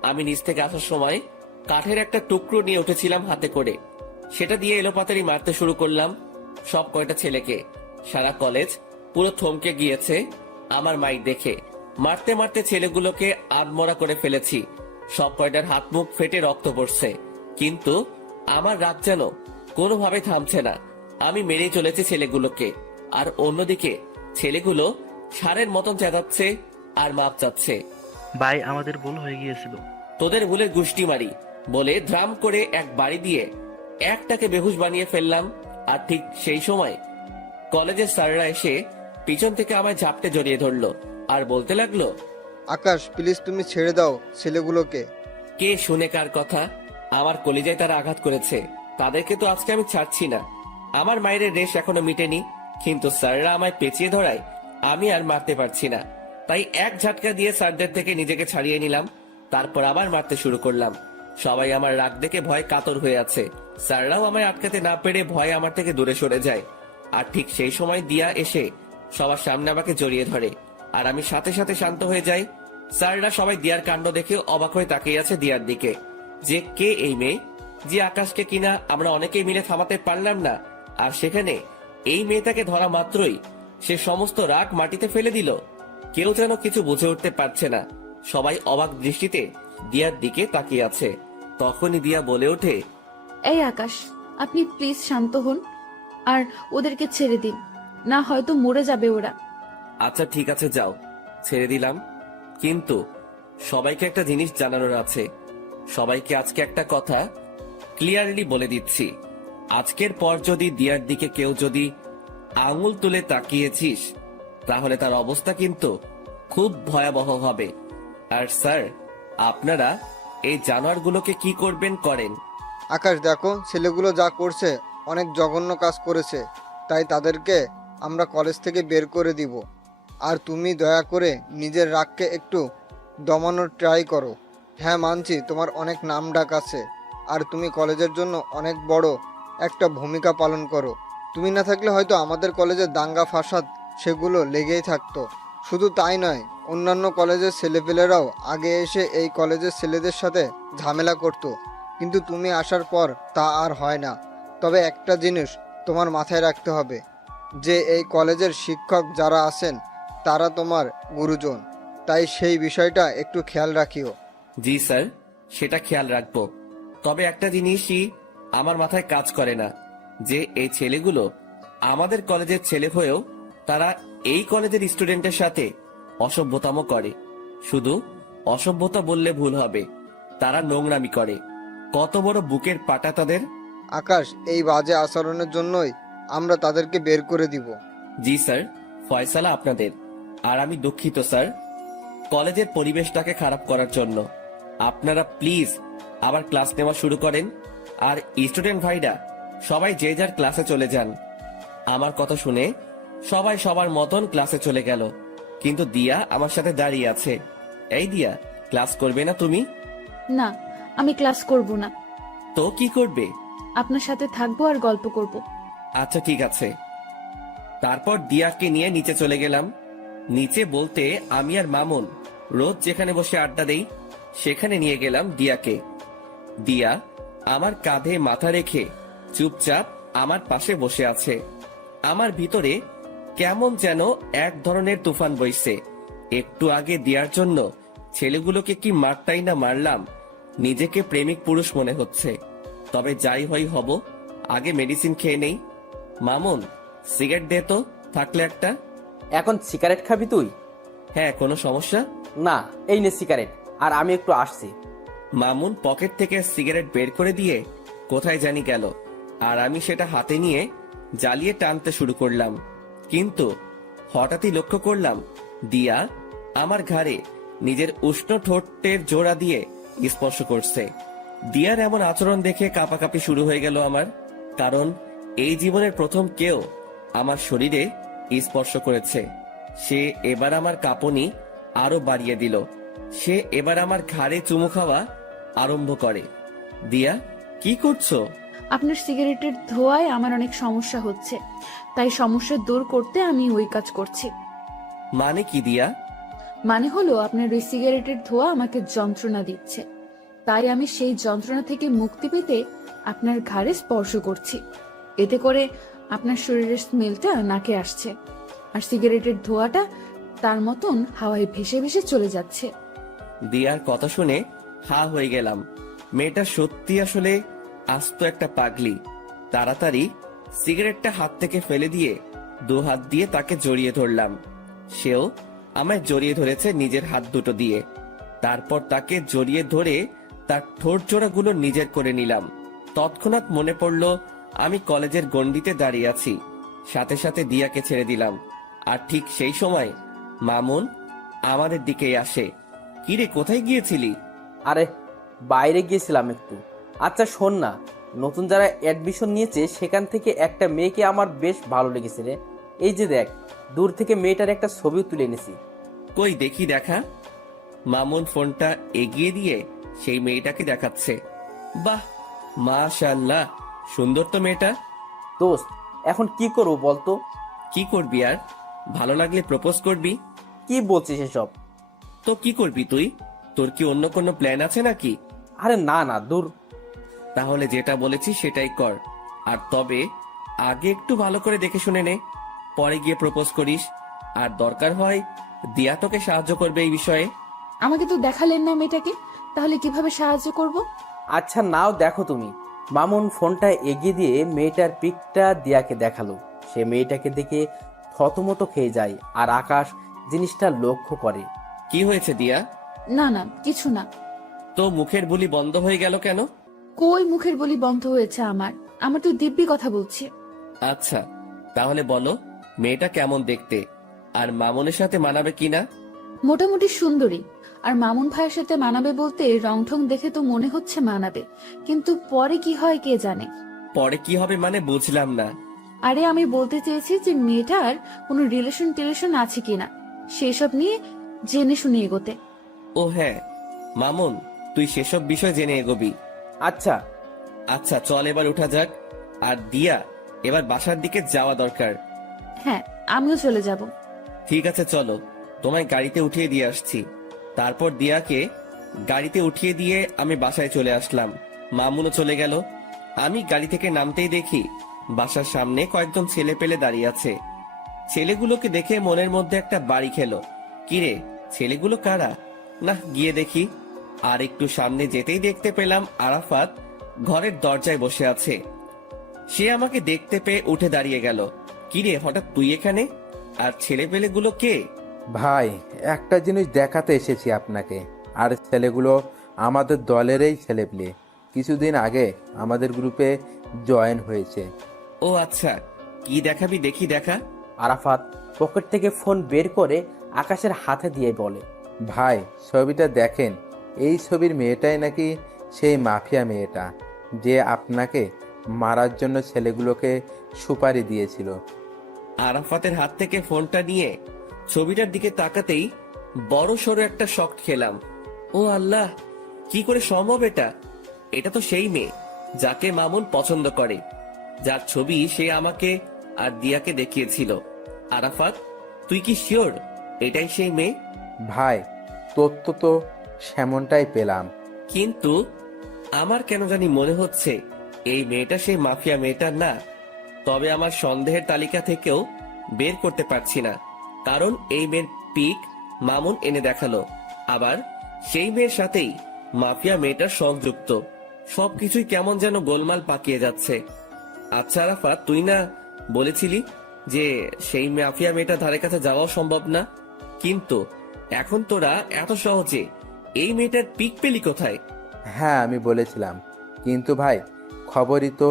আমি নিচ থেকে আসার সময় কাঠের একটা টুকরো নিয়ে উঠেছিলাম হাতে করে, সেটা দিয়ে এলোপাতাড়ি মারতে শুরু করলাম সব কয়টা ছেলেকে। সারা কলেজ পুরো থমকে গিয়েছে আমার মাইক দেখে। মারতে মারতে ছেলেগুলোকে আধমরা করে ফেলেছি। সব কয়টার হাত মুখ ফেটে রক্ত পড়ছে, কিন্তু আমার রাগ যেন কোনোভাবে থামছে না। আমি মেরেই চলেছি ছেলেগুলোকে, আর অন্যদিকে ছেলেগুলো সারের মতন চেঁচাচ্ছে আর মাপ চাচ্ছে। ভাই, আমাদের ভুল হয়ে গিয়েছিল। তোদের ভুলের গুষ্টি মারি বলে ধ্রাম করে এক বাড়ি দিয়ে একটাকে বেহুশ বানিয়ে ফেললাম। আর ঠিক সেই সময় কলেজের স্যাররা এসে পিছন থেকে আমায় ঝাপটে জড়িয়ে ধরলো আর বলতে লাগলো, আকাশ প্লিজ তুমি ছেড়ে দাও ছেলেগুলোকে। কে শুনে কার কথা? আমার কলিজায় তারা আঘাত করেছে, তাদেরকে তো আজকে আমি ছাড়ছি না। আমার মায়ের রেশ এখনো মিটেনি, কিন্তু স্যাররা আমায় পেঁচিয়ে ধরায় আমি আর মারতে পারছি না। তাই এক ঝাটকা দিয়ে স্যারদের থেকে নিজেকে ছাড়িয়ে নিলাম। তারপর আবার মারতে শুরু করলাম। সবাই আমার রাগ দেখে ভয়ে কাতর হয়ে আছে। স্যাররাও আমায় আটকাতে না পেরে ভয়ে আমার থেকে দূরে সরে যায়। আর ঠিক সেই সময় দিয়া এসে সবার সামনে আমাকে জড়িয়ে ধরে, আর আমি সাথে সাথে শান্ত হয়ে যাই। স্যাররা সবাই দিয়ার কাণ্ড দেখে অবাক হয়ে তাকিয়ে আছে দিয়ার দিকে, যে কে এই মেয়ে, যে আকাশকে কিনা আমরা অনেকেই মিলে থামাতে পারলাম না, আর সেখানে এই মেয়েটাকে ধরা মাত্রই সে সমস্ত রাগ মাটিতে ফেলে দিল। কেউ যেন কিছু বুঝে উঠতে পারছে না, সবাই অবাক দৃষ্টিতে দিয়ার দিকে তাকিয়ে আছে। তখনই দিয়া বলে ওঠে, এই আকাশ, আপনি প্লিজ শান্ত হন আর ওদেরকে ছেড়ে দিন, না হয়তো মরে যাবে ওরা। আচ্ছা ঠিক আছে, যাও, ছেড়ে দিলাম। কিন্তু সবাইকে একটা জিনিস জানানোর আছে। সবাইকে আজকে একটা কথা ক্লিয়ারলি বলে দিচ্ছি, আজকের পর যদি দিয়ার দিকে কেউ যদি আঙুল তুলে তাকিয়েছিস, তাহলে তার অবস্থা কিন্তু খুব ভয়াবহ হবে। আর স্যার, আপনারা এই জানোয়ারগুলোকে কি করবেন করেন। আকাশ দেখো, ছেলেগুলো যা করছে অনেক জঘন্য কাজ করেছে, তাই তাদেরকে আমরা কলেজ থেকে বের করে দিব। আর তুমি দয়া করে নিজের রাগকে একটু দমানোর ট্রাই করো। হ্যাঁ মানছি তোমার অনেক নাম ডাক আছে, আর তুমি কলেজের জন্য অনেক বড় একটা ভূমিকা পালন করো। তুমি না থাকলে হয়তো আমাদের কলেজের দাঙ্গা ফাসাদ সেগুলো লেগেই থাকতো। শুধু তাই নয়, অন্যান্য কলেজের ছেলেপেলেরাও আগে এসে এই কলেজের ছেলেদের সাথে ঝামেলা করতো, কিন্তু তুমি আসার পর তা আর হয় না। তবে একটা জিনিস তোমার মাথায় রাখতে হবে যে এই কলেজের শিক্ষক যারা আছেন তারা তোমার গুরুজন, তাই সেই বিষয়টা একটু খেয়াল রাখিও। জি স্যার, সেটা খেয়াল রাখবো। তবে একটা জিনিসই আমার মাথায় কাজ করে না, যে এই ছেলেগুলো আমাদের কলেজের ছেলে হয়েও তারা এই কলেজের স্টুডেন্টের সাথে অসভ্যতামো করে। শুধু অসভ্যতা বললে ভুল হবে, তারা নোংরামি করে। কত বড় বুকের পাটা তাদের। আকাশ, এই বাজে আচরণের জন্যই আমরা তাদেরকে বের করে দিব। জি স্যার, ফয়সালা আপনাদের। আর আমি দুঃখিত স্যার কলেজের পরিবেশটাকে খারাপ করার জন্য। আপনারা প্লিজ আবার ক্লাস নেওয়া শুরু করেন, আর স্টুডেন্ট ভাইরা সবাই যে যার ক্লাসে চলে যান। আমার কথা শুনে সবাই সবার মতন ক্লাসে চলে গেল, কিন্তু দিয়া আমার সাথে দাঁড়িয়ে আছে। এই দিয়া, ক্লাস করবে না তুমি? না, আমি ক্লাস করব না। তো কি করবে? আপনার সাথে থাকবো আর গল্প করব। আচ্ছা ঠিক আছে। তারপর দিয়াকে নিয়ে নিচে চলে গেলাম। নিচে বলতে আমি আর মামুন রোজ যেখানে বসে আড্ডা দেই সেখানে নিয়ে গেলাম দিয়াকে। দিয়া আমার কাঁধে মাথা রেখে চুপচাপ আমার পাশে বসে আছে। আমার ভিতরে কেমন যেন এক ধরনের তুফান বইছে। একটু আগে দিয়ার জন্য ছেলেগুলোকে কি মারটাই না মারলাম, নিজেকে প্রেমিক পুরুষ মনে হচ্ছে। তবে যাই হয় হব, আগে মেডিসিন খেয়ে নেই। মামুন, সিগারেট দে তো, থাকলে একটা। এখন সিগারেট খাবি তুই? হ্যাঁ, কোনো সমস্যা? না, এই নে সিগারেট, আর আমি একটু আসছি। মামুন পকেট থেকে সিগারেট বের করে দিয়ে কোথায় জানি গেল, আর আমি সেটা হাতে নিয়ে জ্বালিয়ে টানতে শুরু করলাম। কিন্তু হঠাৎই লক্ষ্য করলাম দিয়া আমার ঘাড়ে নিজের উষ্ণ ঠোঁটের জোড়া দিয়ে স্পর্শ করছে। দিয়ার এমন আচরণ দেখে কাঁপাকাঁপি শুরু হয়ে গেল আমার, কারণ এই জীবনের প্রথম কেউ আমার শরীরে স্পর্শ করেছে। সে এবার আমার কাঁপুনি আরো বাড়িয়ে দিল। সে এবার আমার ঘাড়ে চুমু খাওয়া আরম্ভ করে। দিয়া, কি করছো? আপনার সিগারেটের ধোঁয়ায় আমার অনেক সমস্যা হচ্ছে, তাই সমস্যা দূর করতে আমি ওই কাজ করছি। মানে কি দিয়া? মানে হলো আপনার ওই সিগারেটের ধোঁয়া আমাকে যন্ত্রণা দিচ্ছে, তাই আমি সেই যন্ত্রণা থেকে মুক্তি পেতে আপনার ঘাড়ে স্পর্শ করছি। এতে করে আপনার শরীরের স্মেলটা নাকে আসছে, আর সিগারেটের ধোঁয়াটা তার মতন হাওয়ায় ভেসে ভেসে চলে যাচ্ছে। দিয়ার কথা শুনে হা হয়ে গেলাম। মেয়েটা সত্যি আসলে আস্ত একটা পাগলি। তাড়াতাড়ি সিগারেটটা হাত থেকে ফেলে দিয়ে দু হাত দিয়ে তাকে জড়িয়ে ধরলাম। সেও আমায় জড়িয়ে ধরেছে নিজের হাত দুটো দিয়ে। তারপর তাকে জড়িয়ে ধরে তার ঠোঁট জোড়াগুলো নিজের করে নিলাম। তৎক্ষণাৎ মনে পড়ল আমি কলেজের গণ্ডিতে দাঁড়িয়ে আছি। সাথে সাথে দিয়াকে ছেড়ে দিলাম। আর ঠিক সেই সময় মামুন আমাদের দিকেই আসে। কিরে, কোথায় গিয়েছিলি? আরে বাইরে গিয়েছিলাম একটু। আচ্ছা শোন না, নতুন যারা অ্যাডমিশন নিয়েছে সেখান থেকে একটা মেয়েকে আমার বেশ ভালো লেগেছে রে। এই যে দেখ, দূর থেকে মেয়েটার একটা ছবিও তুলে এনেছি। কই দেখি, দেখা। মামুন ফোনটা এগিয়ে দিয়ে সেই মেয়েটাকে দেখাচ্ছে। বাহ, মাশাআল্লাহ, সুন্দর তো মেয়েটা। দোস্ত, এখন কি করবো বলতো? কি করবি আর? ভালো লাগলে প্রপোজ করবি। কি বলছিস এসব? তো কি করবি তুই? তোর কি অন্য কোনো প্ল্যান আছে নাকি? আরে না না, দূর। তাহলে যেটা বলেছি সেটাই কর। আর তবে আগে একটু ভালো করে দেখে শুনে নে, পরে গিয়ে প্রপোজ করিস। আর দরকার হয় দিয়া তোকে সাহায্য করবে এই বিষয়ে। আমাকে তো দেখালেন না মেয়েটাকে, তাহলে কিভাবে সাহায্য করব? আচ্ছা নাও দেখো তুমি। মামুন ফোনটা এগিয়ে দিয়ে মেয়েটার পিকটা দিয়াকে দেখালো। সে মেয়েটাকে দেখে থতমত খেয়ে যায়, আর আকাশ জিনিসটা লক্ষ্য করে। কি হয়েছে দিয়া? না না, কিছু না। তো মুখের বুলি বন্ধ হয়ে গেল কেন? কই মুখের বলি বন্ধ হয়েছে আমার? আমার তো দিব্যি কথা বলছি। আচ্ছা, তাহলে বলো মেয়েটা কেমন দেখতে, আর মামুনের সাথে মানাবে কিনা? মোটামুটি সুন্দরী, আর মামুন ভাইয়ের সাথে মানাবে বলতে রং ঠং দেখে তো মনে হচ্ছে মানাবে, কিন্তু পরে কি হয় কে জানে। পরে কি হবে মানে বুঝলাম না। আরে আমি বলতে চেয়েছি যে মেয়েটার কোনো রিলেশন আছে কিনা সেসব নিয়ে জেনে শুনে এগোতে। ও হ্যাঁ, মামুন তুই সেসব বিষয় জেনে এগোবি। আচ্ছা আচ্ছা চল এবার উঠা যাক। আর দিয়া, এবার বাসার দিকে যাওয়া দরকার। হ্যাঁ, আমিও চলে যাব। ঠিক আছে চলো, তোমায় গাড়িতে উঠিয়ে দিয়ে আসছি। তারপর দিয়াকে গাড়িতে উঠিয়ে দিয়ে আমি বাসায় চলে আসলাম। মামুনও চলে গেল। আমি গাড়ি থেকে নামতেই দেখি বাসার সামনে কয়েকজন ছেলে পেলে দাঁড়িয়ে আছে। ছেলেগুলোকে দেখে মনের মধ্যে একটা বাড়ি খেলো। কিরে, ছেলেগুলো কারা? না, গিয়ে দেখি। আর একটু সামনে যেতেই দেখতে পেলাম আরাফাত ঘরের দরজায় বসে আছে। সে আমাকে দেখতে পেয়ে উঠে দাঁড়িয়ে গেল। কিরে, হঠাৎ তুই এখানে? আর ছেলেপেলেগুলো কে? ভাই, একটা জিনিস দেখাতে এসেছি আপনাকে। আর ছেলেগুলো আমাদের দলেরই ছেলেপেলে, কিছুদিন আগে আমাদের গ্রুপে জয়েন হয়েছে। ও আচ্ছা, কি দেখাবি দেখি, দেখা। আরাফাত পকেট থেকে ফোন বের করে আকাশের হাতে দিয়ে বলে, ভাই, ছবিটা দেখেন। এই ছবির মেয়েটাই নাকি সেই মাফিয়া মেয়েটা যে আপনাকে মারার জন্য ছেলেগুলোকে সুপারি দিয়েছিল। আরাফাতের হাত থেকে ফোনটা নিয়ে ছবিটার দিকে তাকাতেই বড় সড়ো একটা শক খেলাম। ও আল্লাহ, কি করে সম্ভব এটা? এটা তো সেই মেয়ে যাকে মামুন পছন্দ করে, যার ছবি সে আমাকে আর দিয়াকে দেখিয়েছিল। আরাফাত, তুই কি শিওর এটাই সেই মেয়ে? ভাই, তথ্য তো সেমনটাই পেলাম। কিন্তু আমার কেন জানি মনে হচ্ছে এই মেয়েটা সেই মাফিয়া মেয়েটার না। তবে আমার সন্দেহের তালিকা থেকেও বের করতে পারছি না, কারণ এই মেয়ের পিক মামুন এনে দেখালো, আবার সেই মেয়ের সাথেই মাফিয়া মেয়েটার সংযুক্ত। সবকিছুই কেমন যেন গোলমাল পাকিয়ে যাচ্ছে। আচ্ছা আরাফাত, তুই না বলেছিলি যে সেই মাফিয়া মেয়েটার ধারে কাছে যাওয়াও সম্ভব না, কিন্তু এখন তোরা এত সহজে এই মেয়েটার পিক পেলি কোথায়? হ্যাঁ, আমি বলেছিলাম, কিন্তু ভাই খবরই তো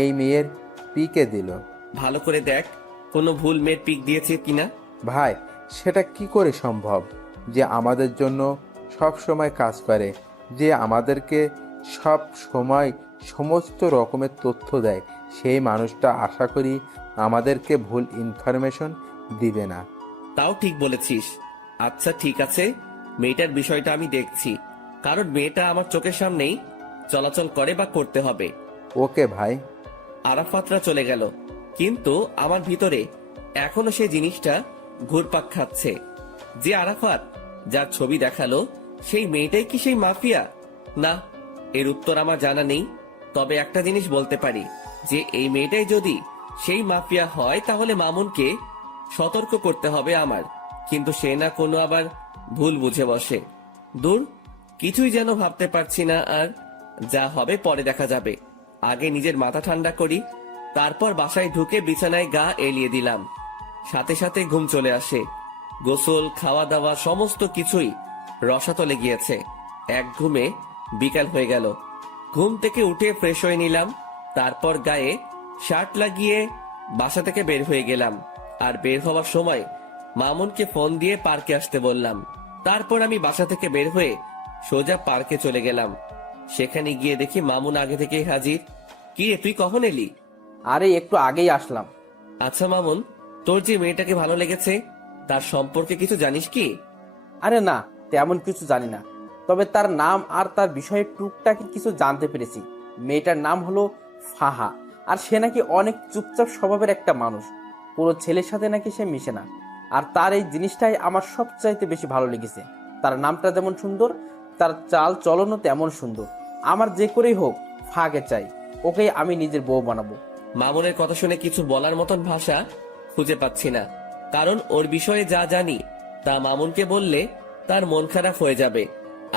এই মেয়ের পিকে দিল। ভালো করে দেখ কোনো ভুল মেয়ের পিক দিয়েছে কিনা। ভাই, সেটা কি করে সম্ভব যে আমাদের জন্য সব সময় কাজ করে, যে আমাদেরকে সব সময় সমস্ত রকমের তথ্য দেয়, সেই মানুষটা আশা করি আমাদেরকে ভুল ইনফরমেশন দিবে না। তাও ঠিক বলেছিস। আচ্ছা ঠিক আছে, মেয়েটার বিষয়টা আমি দেখছি, কারণ মেয়েটা আমার চোখের সামনেই চলাচল করে বা করতে হবে। ওকে ভাই। আরাফাতরা চলে গেল, কিন্তু আমার ভিতরে এখনো সেই জিনিসটা ঘুরপাক খাচ্ছে যে আরাফাত যার ছবি দেখালো সেই মেয়েটাই কি সেই মাফিয়া? না, এর উত্তর আমার জানা নেই। তবে একটা জিনিস বলতে পারি যে এই মেয়েটাই যদি সেই মাফিয়া হয় তাহলে মামুনকে সতর্ক করতে হবে আমার, কিন্তু সে না কোনো আবার ভুল বুঝে বসে। দূর, কিছুই যেন ভাবতে পারছি না, আর যা হবে পরে দেখা যাবে। আগে নিজের মাথা ঠান্ডা করি, তারপর বাসায় ঢুকে বিছানায় গা এলিয়ে দিলাম। সাথে সাথে ঘুম চলে আসে। গোসল, খাওয়া দাওয়া সমস্ত কিছুই রসাতলে গিয়েছে। এক ঘুমে বিকাল হয়ে গেল। ঘুম থেকে উঠে ফ্রেশ হয়ে নিলাম, তারপর গায়ে শার্ট লাগিয়ে বাসা থেকে বের হয়ে গেলাম। আর বের হওয়ার সময় মামুনকে ফোন দিয়ে পার্কে আসতে বললাম। তারপর আমি বাসা থেকে বের হয়ে সোজা পার্কে চলে গেলাম। সেখানে গিয়ে দেখি মামুন আগে থেকেই হাজির। কি রে, তুই কখন এলি? আরে একটু আগেই আসলাম। আচ্ছা মামুন, তোর যে মেয়েটাকে ভালো লেগেছে তার সম্পর্কে কিছু জানিস কি? আরে না, তেমন কিছু জানি না, তবে তার নাম আর তার বিষয়ে টুকটাক কিছু জানতে পেরেছি। মেয়েটার নাম হলো ফাহা, আর সে নাকি অনেক চুপচাপ স্বভাবের একটা মানুষ। পুরো ছেলের সাথে নাকি সে মিশে না, আর তার এই জিনিসটাই আমার সবচাইতে বেশি ভালো লেগেছে। তার নামটা যেমন সুন্দর, তার চাল চলনও তেমন সুন্দর। আমার যে করেই হোক ফাহাকে চাই, ওকেই আমি নিজের বউ বানাবো। মামুনের কথা শুনে কিছু বলার মতন ভাষা খুঁজে পাচ্ছি না, কারণ ওর বিষয়ে যা জানি তা মামুনকে বললে তার মন খারাপ হয়ে যাবে।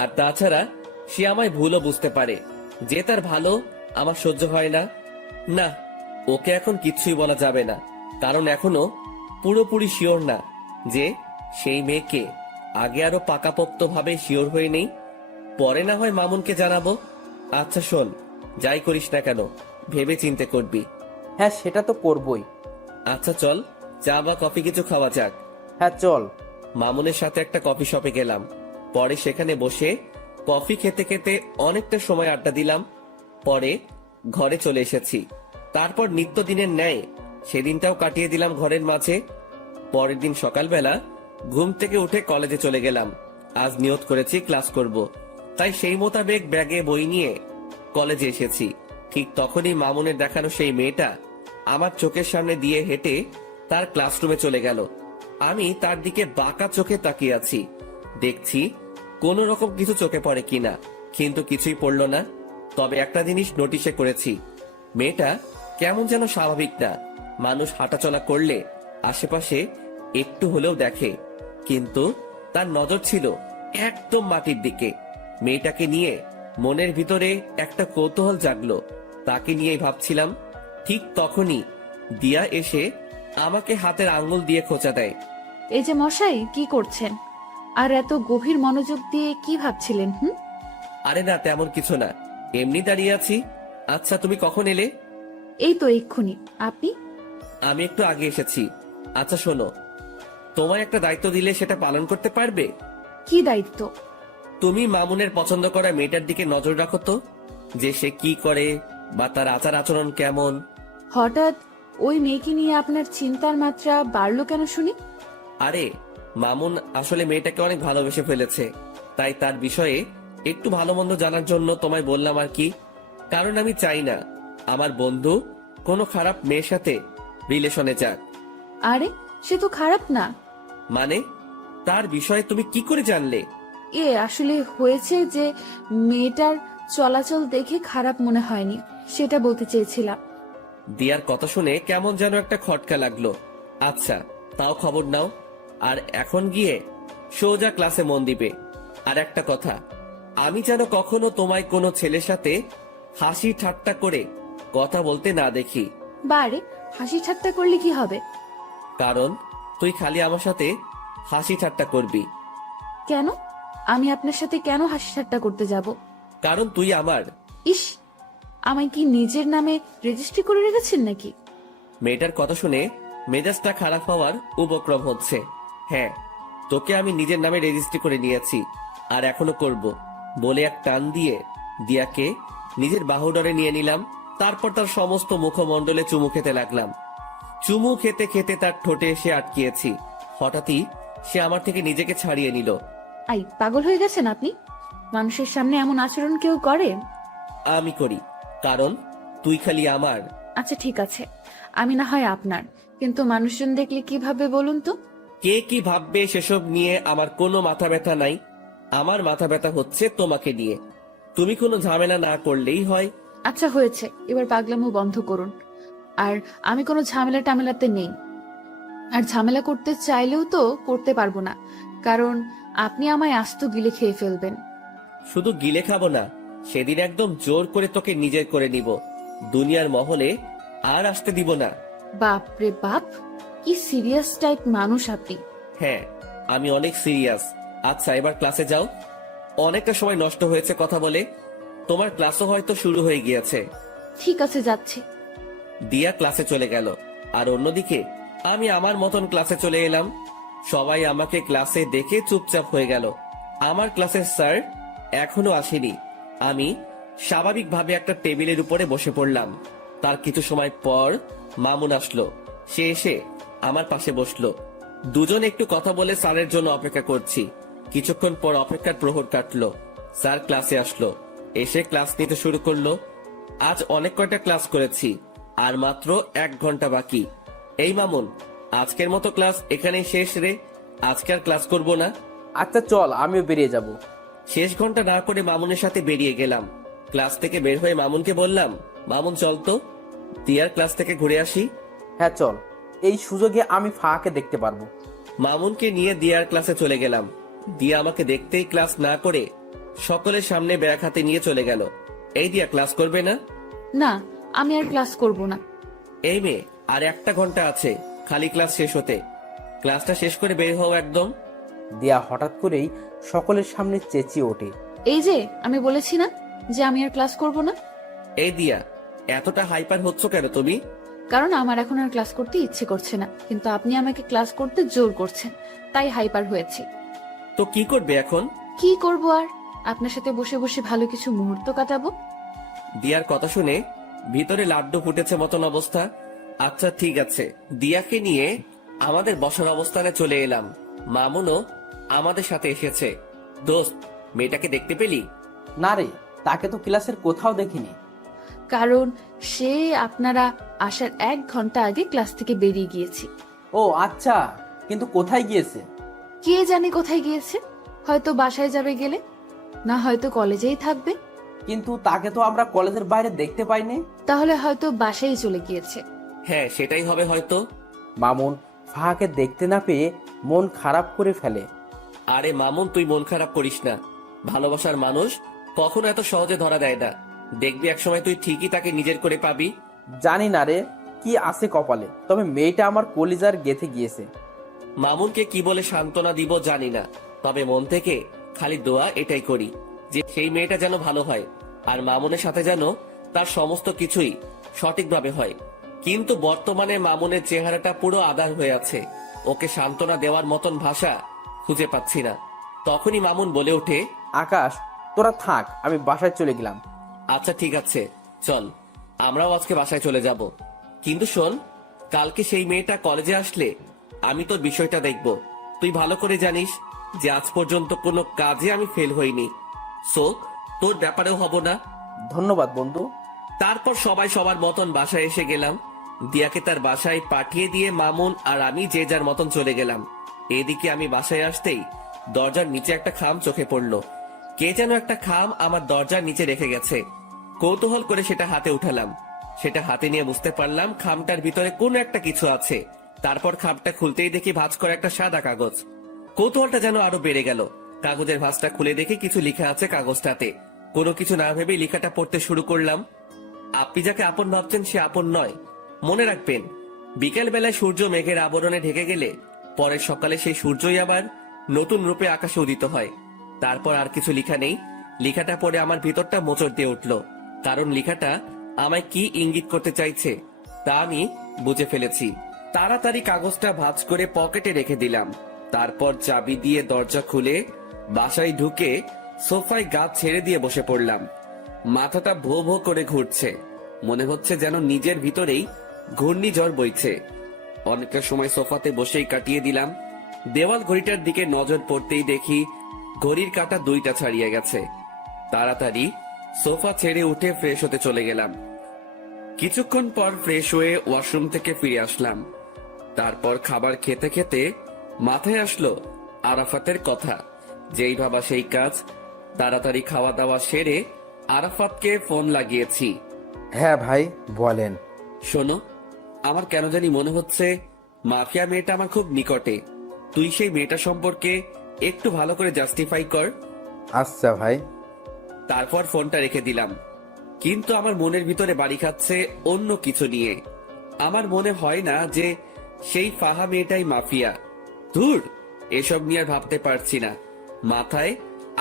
আর তাছাড়া সে আমায় ভুলও বুঝতে পারে যে তার ভালো আমার সহ্য হয় না। না, ওকে এখন কিছুই বলা যাবে না, কারণ এখনো পুরোপুরি শিওর না যে সেই মেয়েকে। আগে আরো পাকাপোক্ত ভাবে শিওর হয়ে নেই, পরে না হয় মামুনকে জানাবো। আচ্ছা শোন, যাই করিস না কেন ভেবে চিন্তে করবি। হ্যাঁ, সেটা তো করবই। আচ্ছা চল, চা বা কফি কিছু খাওয়া যাক। হ্যাঁ চল। মামুনের সাথে একটা কফি শপে গেলাম। পরে সেখানে বসে কফি খেতে খেতে অনেকটা সময় আড্ডা দিলাম। পরে ঘরে চলে এসেছি। তারপর নিত্যদিনের ন্যায় সেদিনটাও কাটিয়ে দিলাম ঘরের মাঝে। পরের দিন সকালবেলা ঘুম থেকে উঠে কলেজে চলে গেলাম। আজ নিয়ত করেছি ক্লাস করব, তাই সেই মোতাবেক ব্যাগে বই নিয়ে কলেজে এসেছি। ঠিক তখনই মামুনের দেখানো সেই মেয়েটা আমার চোখের সামনে দিয়ে হেঁটে তার ক্লাসরুমে চলে গেল। আমি তার দিকে বাঁকা চোখে তাকিয়ে আছি, দেখছি কোন রকম কিছু চোখে পড়ে কিনা, কিন্তু কিছুই পড়লো না। তবে একটা জিনিস নোটিশে করেছি, মেয়েটা কেমন যেন স্বাভাবিক না। মানুষ হাঁটাচলা করলে আশেপাশে একটু হলেও দেখে, কিন্তু তার নজর ছিল একদম মাটির দিকে। মেয়েটাকে নিয়ে মনের ভিতরে একটা কৌতূহল জাগলো, তাকে নিয়েই ভাবছিলাম। ঠিক তখনই দিয়া এসে আমাকে হাতের আঙ্গুল দিয়ে খোঁচা দেয়। এই যে মশাই, কি করছেন? আর এত গভীর মনোযোগ দিয়ে কি ভাবছিলেন? আরে না, তেমন কিছু না, এমনি দাঁড়িয়ে আছি। আচ্ছা তুমি কখন এলে? এই তো এক্ষুনি। আপনি? আমি একটু আগে এসেছি। আচ্ছা শোনো, তোমায় একটা দায়িত্ব দিলে সেটা পালন করতে পারবে? কি দায়িত্ব? তুমি মামুনের পছন্দ করা মেয়েটার দিকে নজর রাখো তো, যে সে কি করে বা তার আচার আচরণ কেমন। হঠাৎ ওই মেয়েকে নিয়ে আপনার চিন্তার মাত্রা বাড়লো কেন শুনি? আরে মামুন আসলে মেয়েটাকে অনেক ভালোবেসে ফেলেছে, তাই তার বিষয়ে একটু ভালো মন্দ জানার জন্য তোমায় বললাম আর কি। কারণ আমি চাই না আমার বন্ধু কোনো খারাপ মেয়ের সাথে রিলেশনে যাক। আরে সে তো খারাপ না। মানে তার বিষয়ে তুমি কি করে জানলে? আসলে হয়েছে যে মেয়েটার চলাচল দেখে খারাপ মনে হয়নি, সেটা বলতে চেয়েছিলাম। দিয়ার কথা শুনে কেমন যেন একটা খটকা লাগলো। আচ্ছা, তাও খবর নাও। আর এখন গিয়ে সোজা ক্লাসে মন দিবে। আর একটা কথা, আমি যেন কখনো তোমায় কোনো ছেলের সাথে হাসি ঠাট্টা করে কথা বলতে না দেখি। বারে, হাসি ঠাট্টা করলে কি হবে? কারণ তুই খালি আমার সাথে হাসি ঠাট্টা করবি। কেন? আমি আপনার সাথে কেন হাসি ঠাট্টা করতে যাব? কারণ তুই আমার। ইস, আমায় কি নিজের নামে রেজিস্ট্রি করে রেখেছেন নাকি? মেয়েটার কথা শুনে মেজাজটা খারাপ হওয়ার উপক্রম হচ্ছে। হ্যাঁ, তোকে আমি নিজের নামে রেজিস্ট্রি করে নিয়েছি, আর এখনো করব বলে এক টান দিয়ে দিয়াকে নিজের বাহুডরে নিয়ে নিলাম। তারপর তার সমস্ত মুখমণ্ডলে চুমু খেতে লাগলাম। চুমু খেতে খেতে তার ঠোঁটে এসে আটকিয়েছি। হঠাৎই সে আমার থেকে নিজেকে ছাড়িয়ে নিল। আই, পাগল হয়ে গেছেন আপনি? মানুষের সামনে এমন আচরণ কেউ করে? আমি করি, কারণ তুই খালি আমার। আচ্ছা ঠিক আছে, আমি না হয় আপনার, কিন্তু মানুষজন দেখলে কি ভাববে বলুন তো? কে কি ভাববে সেসব নিয়ে আমার কোনো মাথা ব্যথা নাই। আমার মাথা ব্যথা হচ্ছে তোমাকে নিয়ে। তুমি কোনো ঝামেলা না করলেই হয়। আচ্ছা হয়েছে, এবার পাগলামো বন্ধ করুন। আর আমি কোনো ঝামেলা টামেলাতে নেই, আর ঝামেলা করতে চাইলেও তো করতে পারবো না, কারণ আপনি আমায় আস্ত গিলে খেয়ে ফেলবেন। শুধু গিলে খাবো না, সেদিন একদম জোর করে তোকে নিজের করে নিব। দুনিয়ার মহলে আর আসতে দিব না। বাপ রে বাপ, কি সিরিয়াস টাইপ মানুষ আপনি। হ্যাঁ, আমি অনেক সিরিয়াস। আচ্ছা, এবার ক্লাসে যাও। অনেকটা সময় নষ্ট হয়েছে কথা বলে। তোমার ক্লাসও হয়তো শুরু হয়ে গিয়েছে। ঠিক আছে, যাচ্ছি। দিয়া ক্লাসে চলে গেল, আর অন্যদিকে আমি আমার মতন ক্লাসে চলে এলাম। সবাই আমাকে ক্লাসে দেখে চুপচাপ হয়ে গেল। আমার ক্লাসের স্যার এখনো আসেনি। আমি স্বাভাবিকভাবে একটা টেবিলের উপরে বসে পড়লাম। তার কিছু সময় পর মামুন আসলো। সে এসে আমার পাশে বসলো। দুজন একটু কথা বলে স্যারের জন্য অপেক্ষা করছি। কিছুক্ষণ পর অপেক্ষার প্রহর কাটলো। স্যার ক্লাসে আসলো, এসে ক্লাস নিতে শুরু করলো। আজ অনেক কয়টা ক্লাস করেছি, আর মাত্র 1 ঘন্টা বাকি। এই মামুন, আজকের মতো ক্লাস এখানেই শেষ রে। আজকে আর ক্লাস করব না। আচ্ছা চল, আমিও বেরিয়ে যাব। শেষ ঘন্টা না করে মামুনের সাথে বেরিয়ে গেলাম। ক্লাস থেকে বের হয়ে মামুনকে বললাম, মামুন চল তো দিয়ার ক্লাস থেকে ঘুরে আসি। হ্যাঁ চল, এই সুযোগে আমি ফাঁকে দেখতে পারবো। মামুনকে নিয়ে দিয়ার ক্লাসে চলে গেলাম। দিয়া আমাকে দেখতেই ক্লাস না করে সকলের সামনে ব্যাগ হাতে নিয়ে চলে গেল। এই দিয়া ক্লাস করবে না? না, আমি আর ক্লাস করব না। এই মেয়ে, আর 1 ঘন্টা আছে খালি ক্লাস শেষ হতে। ক্লাসটা শেষ করে বের হও একদম। দিয়া হঠাৎ করেই সকলের সামনে চেঁচিয়ে ওঠে। এই যে আমি বলেছি না যে আমি আর ক্লাস করব না। এই দিয়া, এতটা হাইপার হচ্ছ কেন তুমি? কারণ আমার এখন আর ক্লাস করতে ইচ্ছে করছে না, কিন্তু আপনি আমাকে ক্লাস করতে জোর করছেন, তাই হাইপার হয়েছি। তো কি করবে এখন? কি করব আর, আপনার সাথে বসে বসে ভালো কিছু মুহূর্ত কাটাবো। দিয়ার কথা শুনে ভিতরে লাড্ডু ফুটেছে মতন অবস্থা। আচ্ছা ঠিক আছে, দিয়াকে নিয়ে আমাদের বসার অবস্থানে চলে এলাম। মামুনও আমাদের সাথে এসেছে। দোস্ত, মেয়েটাকে দেখতে পেলি? না রে, তাকে তো ক্লাসের কোথাও দেখিনি। কারণ সে আপনারা আসার 1 ঘন্টা আগে ক্লাস থেকে বেরিয়ে গিয়েছি। ও আচ্ছা, কিন্তু কোথায় গিয়েছে? কে জানে কোথায় গিয়েছে, হয়তো বাসায় যাবে গেলে, না হয়তো কলেজেই থাকবে। কিন্তু তাকে তো আমরা কলেজের বাইরে দেখতে পাইনি। তাহলে হয়তো বাসায় চলে গিয়েছে। হ্যাঁ, সেটাই হবে হয়তো। মামুন ফাহাকে দেখতে না পেয়ে মন খারাপ করে ফেলে। আরে মামুন, তুই মন খারাপ করিস না। ভালোবাসার মানুষ কখনো এত সহজে ধরা দেয় না। দেখবি একসময় তুই ঠিকই তাকে নিজের করে পাবি। জানি না রে কি আছে কপালে, তবে মেয়েটা আমার কলিজার গেথে গিয়েছে। মামুনকে কি বলে সান্ত্বনা দিব জানি না, তবে মন থেকে খালি দোয়া এটাই করি যে সেই মেয়েটা যেন ভালো হয়, আর মামুনের সাথে যেন তার সমস্ত কিছুই সঠিকভাবে হয়। কিন্তু বর্তমানে মামুনের চেহারাটা পুরো আধার হয়ে আছে। ওকে সান্ত্বনা দেওয়ার মতন ভাষা খুঁজে পাচ্ছি না। তখনই মামুন বলে ওঠে, আকাশ তোরা থাক, আমি বাসায় চলে গেলাম। আচ্ছা ঠিক আছে, চল আমরাও আজকে বাসায় চলে যাব। কিন্তু শোন, কালকে সেই মেয়েটা কলেজে আসলে আমি তোর বিষয়টা দেখব। তুই তুই ভালো করে জানিস যে আজ পর্যন্ত কোনো কাজে আমি ফেল হইনি, সো তোর ব্যাপারেও হব না। ধন্যবাদ বন্ধু। তারপর সবাই সবার মতন বাসায় এসে গেলাম। দিয়াকে তার বাসায় পাঠিয়ে দিয়ে মামুন আর আমি যে যার মতন চলে গেলাম। এদিকে আমি বাসায় আসতেই দরজার নিচে একটা খাম চোখে পড়লো। কে যেন একটা খাম আমার দরজার নিচে রেখে গেছে। কৌতূহল করে সেটা হাতে উঠালাম। সেটা হাতে নিয়ে বুঝতে পারলাম খামটার ভিতরে কোনো একটা কিছু আছে। তারপর খামটা খুলতেই দেখি ভাঁজ করা একটা সাদা কাগজ। কৌতূহলটা যেন আরো বেড়ে গেল। কাগজের ভাঁজটা খুলে দেখি কিছু লেখা আছে কাগজটাতে। কোনো কিছু না ভেবেই লেখাটা পড়তে শুরু করলাম। আপনি যাকে আপন ভাবছেন সে আপন নয়। মনে রাখবেন, বিকেল বেলায় সূর্য মেঘের আবরণে ঢেকে গেলে পরের সকালে সেই সূর্যই আবার নতুন রূপে আকাশে উদিত হয়। তারপর আর কিছু লেখা নেই। লেখাটা পড়ে আমার ভিতরটা মোচড় দিয়ে উঠল, কারণ লেখাটা আমায় কি ইঙ্গিত করতে চাইছে তা আমি বুঝে ফেলেছি। তাড়াতাড়ি কাগজটা ভাঁজ করে পকেটে রেখে দিলাম। তারপর চাবি দিয়ে দরজা খুলে বাসায় ঢুকে সোফায় গা ছেড়ে দিয়ে বসে পড়লাম। মাথাটা ভো ভো করে ঘুরছে, মনে হচ্ছে যেন নিজের ভিতরেই ঘূর্ণিঝড় বইছে। অনেকটা সময় সোফাতে বসেই কাটিয়ে দিলাম। দেওয়াল ঘড়িটার দিকে নজর পড়তেই দেখি ঘড়ির কাঁটা 2টা ছাড়িয়ে গেছে। তাড়াতাড়ি সোফা ছেড়ে উঠে ফ্রেশ হতে চলে গেলাম। কিছুক্ষণ পর ফ্রেশ হয়ে ওয়াশরুম থেকে ফিরে আসলাম। তারপর খাবার খেতে খেতে মাথায় আসলো আরাফাতের কথা। যেই ভাবা সেই কাজ। তাড়াতাড়ি খাওয়া দাওয়া সেরে আরাফাতকে ফোন লাগিয়েছি। হ্যাঁ ভাই, বলেন। শোনো, আমার কেন জানি মনে হচ্ছে মাফিয়া মেয়েটা আমার খুব নিকটে। তুই সেই মেয়েটা সম্পর্কে একটু ভালো করে জাস্টিফাই কর। আচ্ছা ভাই। তারপর ফোনটা রেখে দিলাম। কিন্তু আমার মনের ভিতরে বাড়ি খাচ্ছে অন্য কিছু নিয়ে। আমার মনে হয় না যে সেই ফাহা মেয়েটাই মাফিয়া। ধুর, এসব নিয়ে আর ভাবতে পারছি না। মাথায়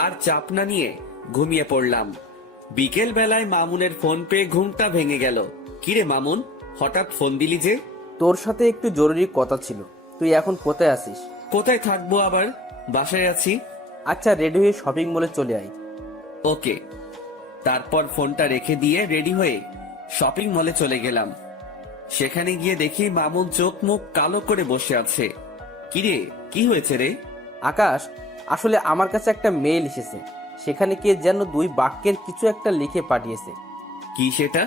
আর চাপ না নিয়ে ঘুমিয়ে পড়লাম। বিকেল বেলায় মামুনের ফোন পেয়ে ঘুমটা ভেঙে গেল। কিরে মামুন, হঠাৎ ফোন দিলি যে? তোর সাথে একটু জরুরি কথা ছিল। তুই এখন কোথায় আছিস? কোথায় থাকবো আবার, বাসায় আছি। আচ্ছা, রেডি হয়ে শপিং মলে চলে আয়। ওকে। তারপর ফোনটা রেখে দিয়ে রেডি হয়ে শপিং মলে চলে গেলাম। সেখানে গিয়ে দেখি মামুন চোখ মুখ কালো করে বসে আছে। কিরে, কি হয়েছে রে? আকাশ, আসলে আমার কাছে একটা মেইল এসেছে। সেখানে কে যেন 2 বাক্যের কিছু একটা লিখে পাঠিয়েছে। কি সেটা?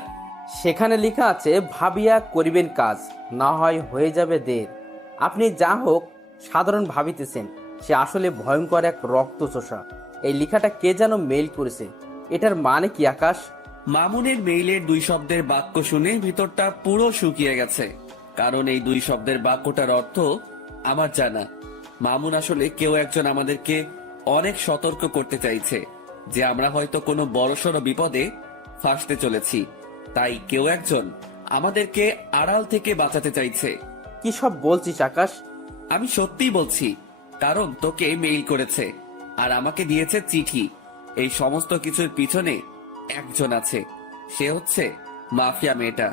সেখানে লেখা আছে, ভাবিয়া করিবেন কাজ, না হয় হয়ে যাবে দের। আপনি যা হোক সাধারণ ভাবিতেছেন, সে আসলে ভয়ঙ্কর এক রক্তচোষা। এই লেখাটা কে যেন মেইল করেছে। এটার মানে কি আকাশ? মামুনের মেইলের 2 শব্দের বাক্য শুনে ভিতরটা পুরো শুকিয়ে গেছে। কারণ এই 2 শব্দের বাক্যটার অর্থ আমার জানা। মামুন আসলে কেউ একজন আমাদেরকে অনেক সতর্ক করতে চাইছে যে আমরা হয়তো কোনো বড়সড় বিপদে ফাঁসতে চলেছি। তাই কেউ একজন আমাদেরকে আড়াল থেকে বাঁচাতে চাইছে। কি সব বলছিস আকাশ? আমি সত্যিই বলছি, কারণ তোকে মেইল করেছে আর আমাকে দিয়েছে চিঠি। এই সমস্ত কিছুর পিছনে একজন আছে, সে হচ্ছে মাফিয়া মেয়েটা।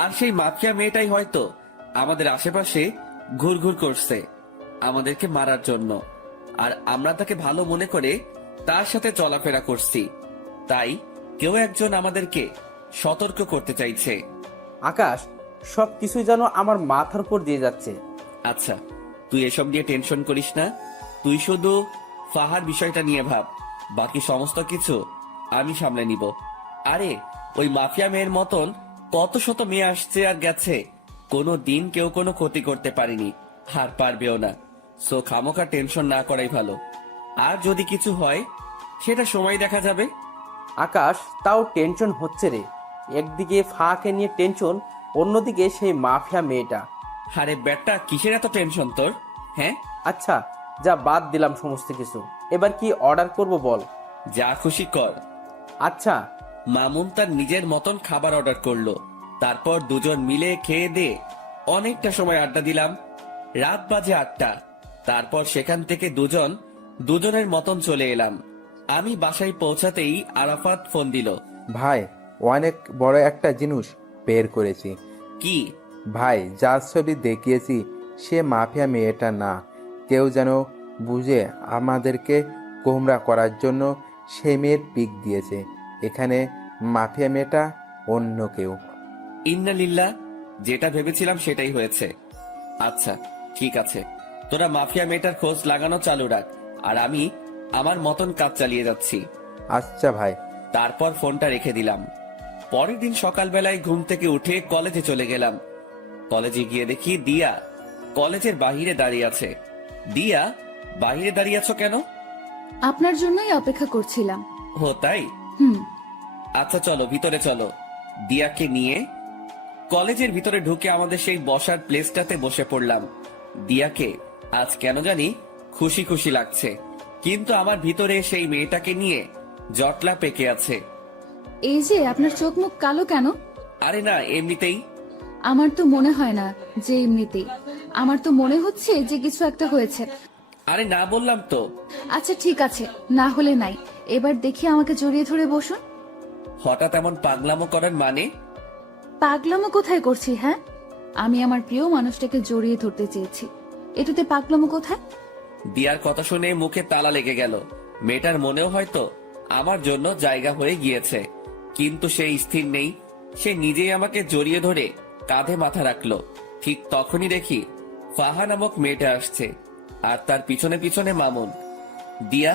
আর সেই মাফিয়া মেয়েটাই হয়তো আমাদের আশেপাশে ঘুরঘুর করছে আমাদেরকে মারার জন্য। আর আমরা তাকে ভালো মনে করে তার সাথে চলাফেরা করছি। তাই কেউ একজন আমাদেরকে সতর্ক করতে চাইছে। আকাশ, সব কিছুই যেন আমার মাথার উপর দিয়ে যাচ্ছে। আচ্ছা, তুই এসব নিয়ে টেনশন করিস না। তুই শুধু ফাহার বিষয়টা নিয়ে ভাব, বাকি সমস্ত কিছু আমি সামলে নিব। আরে, ওই মাফিয়া মেয়ের মতন কত শত মেয়ে আসছে আর গেছে, কোনো দিন কেউ কোনো ক্ষতি করতে পারেনি, আর পারবেও না। সো খামোখা টেনশন না করাই ভালো। আর যদি কিছু হয় সেটা সময় দেখা যাবে। আকাশ, তাও টেনশন হচ্ছে রে। একদিকে ফাঁকে নিয়ে টেনশন, অন্যদিকে সেই মাফিয়া মেয়েটা। আরে বেটা, কিসের এত টেনশন তোর? হ্যাঁ, আচ্ছা, যা বাদ দিলাম সমস্ত কিছু। এবার কি অর্ডার করব বল? যা খুশি কর। আচ্ছা। মামুন তার নিজের মতন খাবার অর্ডার করলো। তারপর দুজন মিলে খেয়ে দিয়ে অনেকটা সময় আড্ডা দিলাম। রাত বাজে 8টা। তারপর সেখান থেকে দুজনের মতন চলে এলাম। আমি বাসায় পৌঁছাতেই আরাফাত ফোন দিল। ভাই, অনেক বড় একটা জিনিস বের করেছি। কি? ভাই, যার ছবি দেখিয়েছি সে মাফিয়া মেয়েটা না। কেউ যেন বুঝে আমাদেরকে গোমরা করার জন্য সে মেয়ের পিক দিয়েছে। এখানে মাফিয়া মেয়েটা অন্য কেউ। ইন্না লিল্লাহ, যেটা ভেবেছিলাম সেটাই হয়েছে। আচ্ছা ঠিক আছে, তোরা মাফিয়া মেয়েটার খোঁজ লাগানো চালু রাখ, আর আমি আমার মতন কাজ চালিয়ে যাচ্ছি। আচ্ছা ভাই। তারপর ফোনটা রেখে দিলাম। পরের দিন সকালবেলায় ঘুম থেকে উঠে কলেজে চলে গেলাম। কলেজে গিয়ে দেখি দিয়া কলেজের বাহিরে দাঁড়িয়ে আছে। দিয়া, বাহিরে দাঁড়িয়ে আছো কেন? আপনার জন্যই অপেক্ষা করছিলাম। ও তাই? হুম। আচ্ছা চলো ভিতরে চলো। দিয়াকে নিয়ে কলেজের ভিতরে ঢুকে আমাদের সেই বসার প্লেসটাতে বসে পড়লাম। দিয়াকে আজ কেন জানি খুশি খুশি লাগছে, কিন্তু আমার ভিতরে সেই মেয়েটাকে নিয়ে জটলা পেকে আছে। এই যে আপনার চোখ মুখ কালো কেন? আরে না, এমনিতেই। আমার তো মনে হয় না যে এমনিতেই, আমার তো মনে হচ্ছে যে কিছু একটা হয়েছে। আরে না বললাম তো। আচ্ছা ঠিক আছে, না হলে নাই। এবার দেখি আমাকে জড়িয়ে ধরে বসুন। হঠাৎ এমন পাগলামো করার মানে? পাগলামো কোথায় করছি? হ্যাঁ, আমি আমার প্রিয় মানুষটাকে জড়িয়ে ধরতে চেয়েছি, এটাতে পাগলামো কোথায়? দিয়ার কথা শুনে মুখে তালা লেগে গেল। মেয়েটার মনেও হয়তো আমার জন্য জায়গা হয়ে গিয়েছে, কিন্তু সে স্থির নেই। সে নিজেই আমাকে জড়িয়ে ধরে কাঁধে মাথা রাখলো। ঠিক তখনই দেখি ফাহা নামক মেয়েটা আসছে, আর তার পিছনে পিছনে মামুন। দিয়া,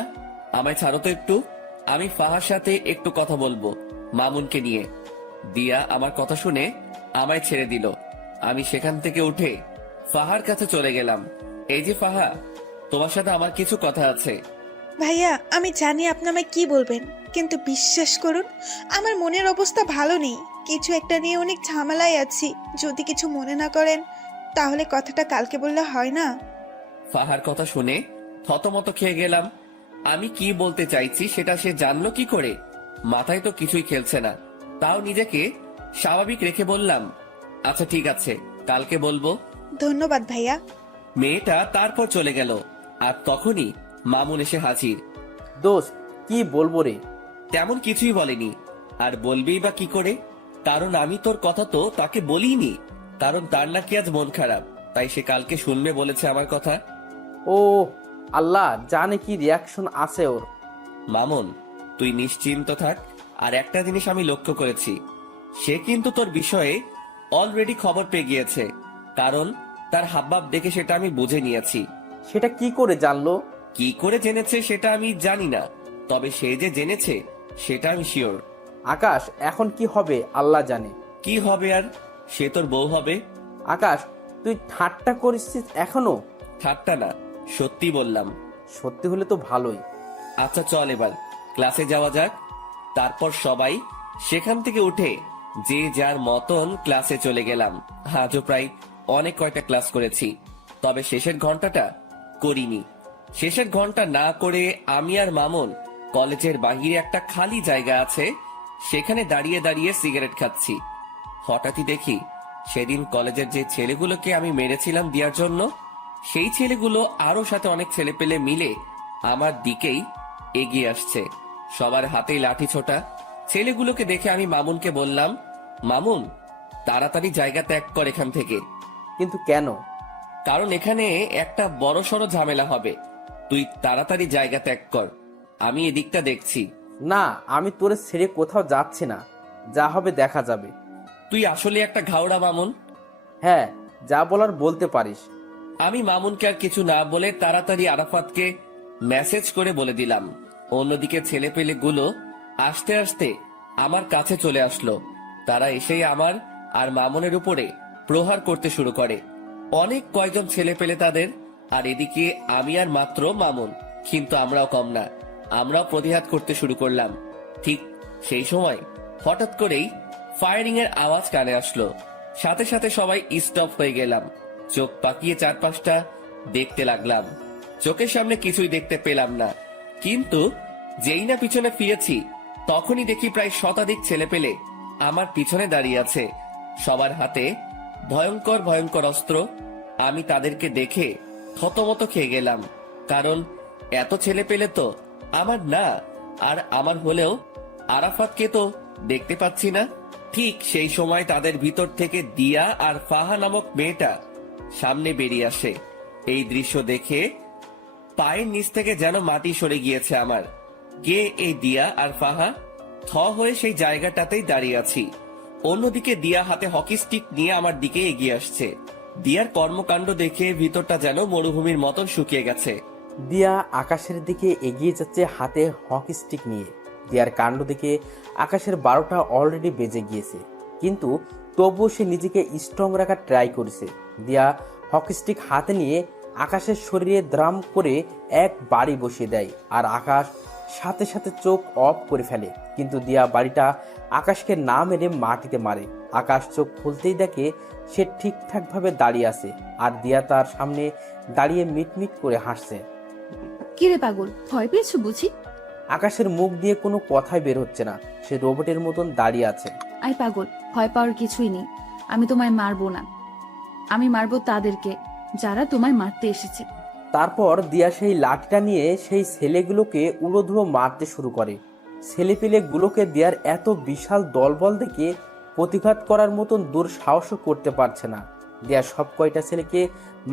আমায় ছাড়ো তো একটু, আমি ফাহার সাথে একটু কথা বলবো মামুনকে নিয়ে। দিয়া আমার কথা শুনে আমায় ছেড়ে দিল। আমি সেখান থেকে উঠে ফাহার কাছে চলে গেলাম। এই যে ফাহা, তোমার সাথে আমার কিছু কথা আছে। ভাইয়া, আমি জানি আপনি আমায় কি বলবেন, কিন্তু বিশ্বাস করুন আমার মনের অবস্থা ভালো নেই। কিছু একটা নিয়ে অনেক ঝামেলায় আছি। যদি কিছু মনে না করেন তাহলে কথাটা কালকে বললে হয় না? ফাহার কথা শুনে থতমত খেয়ে গেলাম। আমি কি বলতে চাইছি সেটা সে জানলো কি করে? মাথায় তো কিছুই খেলছে না। তাও নিজেকে স্বাভাবিক রেখে বললাম, আচ্ছা ঠিক আছে, কালকে বলবো। ধন্যবাদ ভাইয়া। মেয়েটা তারপর চলে গেল, আর তখনই মামুন এসে হাজির। দোস্ত, কি বলবো রে? তেমন কিছুই বলেনি, আর বলবেই বা কি করে? কারণ আমি তোর কথা তো তাকে বলিনি, কারণ তার নাকি আজ মন খারাপ, তাই সে কালকে শুনবে বলেছে আমার কথা। ও আল্লাহ জানে কি রিয়াকশন আছে ওর। মামুন, তুই নিশ্চিন্ত থাক। আর একটা জিনিস আমি লক্ষ্য করেছি, সে কিন্তু তোর বিষয়ে অলরেডি খবর পেয়ে গিয়েছে, কারণ তার হাবভাব দেখে সেটা আমি বুঝে নিয়েছি। সেটা কি করে জানলো? কি করে জেনেছে সেটা আমি জানি না, তবে সে যে জেনেছে সেটা আমি শিওর। আকাশ, এখন কি হবে আল্লাহ জানে। কি হবে আর? সে তোর বউ হবে। আকাশ, তুই ঠাট্টা করিস এখনো? ঠাট্টা না, সত্যি বললাম। সত্যি হলে তো ভালোই। আচ্ছা চল এবার ক্লাসে যাওয়া যাক। তারপর সবাই সেখান থেকে উঠে যে যার মতন ক্লাসে চলে গেলাম। আজও প্রায় অনেক কয়টা ক্লাস করেছি, তবে শেষের ঘন্টাটা করিনি। শেষের ঘন্টা না করে আমি আর মামুন কলেজের বাহিরে একটা খালি জায়গা আছে, সেখানে দাঁড়িয়ে দাঁড়িয়ে সিগারেট খাচ্ছি। হঠাৎই দেখি সেদিন কলেজের যে ছেলেগুলোকে আমি মেরেছিলাম দিয়ার জন্য, সেই ছেলেগুলো আরো সাথে অনেক ছেলে পেলে মিলে আমার দিকেই এগিয়ে আসছে। সবার হাতেই লাঠি ছোটা। ছেলেগুলোকে দেখে আমি মামুনকে বললাম, মামুন তাড়াতাড়ি জায়গা ত্যাগ কর এখান থেকে। কিন্তু কেন? কারণ এখানে একটা বড়সড় ঝামেলা হবে। তুই তাড়াতাড়ি জায়গা ত্যাগ কর, আমি এদিকটা দেখছি। না, আমি তোরে ছেড়ে কোথাও যাচ্ছি না, যা হবে দেখা যাবে। তুই আসলে একটা ঘাওড়া মামুন। হ্যাঁ, যা বলার বলতে পারিস। আমি মামুনকে আর কিছু না বলে তাড়াতাড়ি আরাফাতকে মেসেজ করে বলে দিলাম। অন্যদিকে ছেলেপেলে গুলো আস্তে আস্তে আমার কাছে চলে আসলো। তারা এসেই আমার আর মামুনের উপরে প্রহার করতে শুরু করে। অনেক কয়জন ছেলে পেলে তাদের, আর এদিকে আমি আর মাত্র মামুন। কিন্তু আমরাও কম না, আমরাও প্রতিহার করতে শুরু করলাম। ঠিক সেই সময় হঠাৎ করেই ফায়ারিং এর আওয়াজ কানে আসলো। সাথে সাথে সবাই স্টপ হয়ে গেলাম। চোখ পাকিয়ে চারপাশটা দেখতে লাগলাম। চোখের সামনে কিছুই দেখতে পেলাম না, কিন্তু যেই না পিছনে ফিরেছি তখনই দেখি প্রায় শতাধিক ছেলে পেলে আমার পিছনে দাঁড়িয়ে আছে। সবার হাতে ভয়ঙ্কর ভয়ঙ্কর অস্ত্র। আমি তাদেরকে দেখে থতমত খেয়ে গেলাম, কারণ এত ছেলে পেলে তো আমার না, আর আমার হলেও আরাফাতকে তো দেখতে পাচ্ছি না। ঠিক সেই সময় তাদের ভিতর থেকে দিয়া আর ফাহা নামক মেয়েটা সামনে বেরিয়ে আসে। এই দৃশ্য দেখে পায়ের নিচ থেকে যেন মাটি সরে গিয়েছে আমার। কে এই দিয়া আর ফাহা? থ হয়ে সেই জায়গাটাতেই দাঁড়িয়ে আছি। অন্যদিকে দিয়া হাতে হকি স্টিক নিয়ে আমার দিকে এগিয়ে আসছে। দিয়ার কর্মকাণ্ড দেখে ভিতরটা যেন মরুভূমির মতন শুকিয়ে গেছে। দিয়া আকাশের দিকে এগিয়ে যাচ্ছে হাতে হকি স্টিক নিয়ে। দিয়ার কাণ্ড দেখে আকাশের 12টা অলরেডি বেজে গিয়েছে, কিন্তু তবুও সে নিজেকে স্ট্রং রাখার ট্রাই করেছে। দিয়া হকি স্টিক হাতে নিয়ে আকাশের শরীরে দ্রাম করে এক বাড়ি বসিয়ে দেয়, আর আকাশ সাথে সাথে চোখ অফ করে ফেলে। কিন্তু দিয়া বাড়িটা আকাশকে না মেরে মাটিতে মারে। আকাশ চোখ খুলতেই দেখে সে ঠিকঠাকভাবে দাঁড়িয়ে আছে, আর দিয়া তার সামনে দাঁড়িয়ে মিটমিট করে হাসছে। কিরে পাগল, ভয় পেয়েছো বুঝি? আকাশের মুখ দিয়ে কোনো কথাই বের হচ্ছে না, সে রোবটের মতন দাঁড়িয়ে আছে। আই পাগল, ভয় পাওয়ার কিছুই নেই। আমি তোমায় মারবো না, আমি মারবো তাদেরকে যারা তোমায় মারতে এসেছে। তারপর দিয়া সেই লাঠিটা নিয়ে সেই ছেলেগুলোকে উড়োধুড়ো মারতে শুরু করে। ছেলেপিলেগুলোকে দিয়ার এত বিশাল দলবল দেখে প্রতিঘাত করার মতন দুঃসাহসও করতে পারছে না। দিয়া সব কয়টা ছেলেকে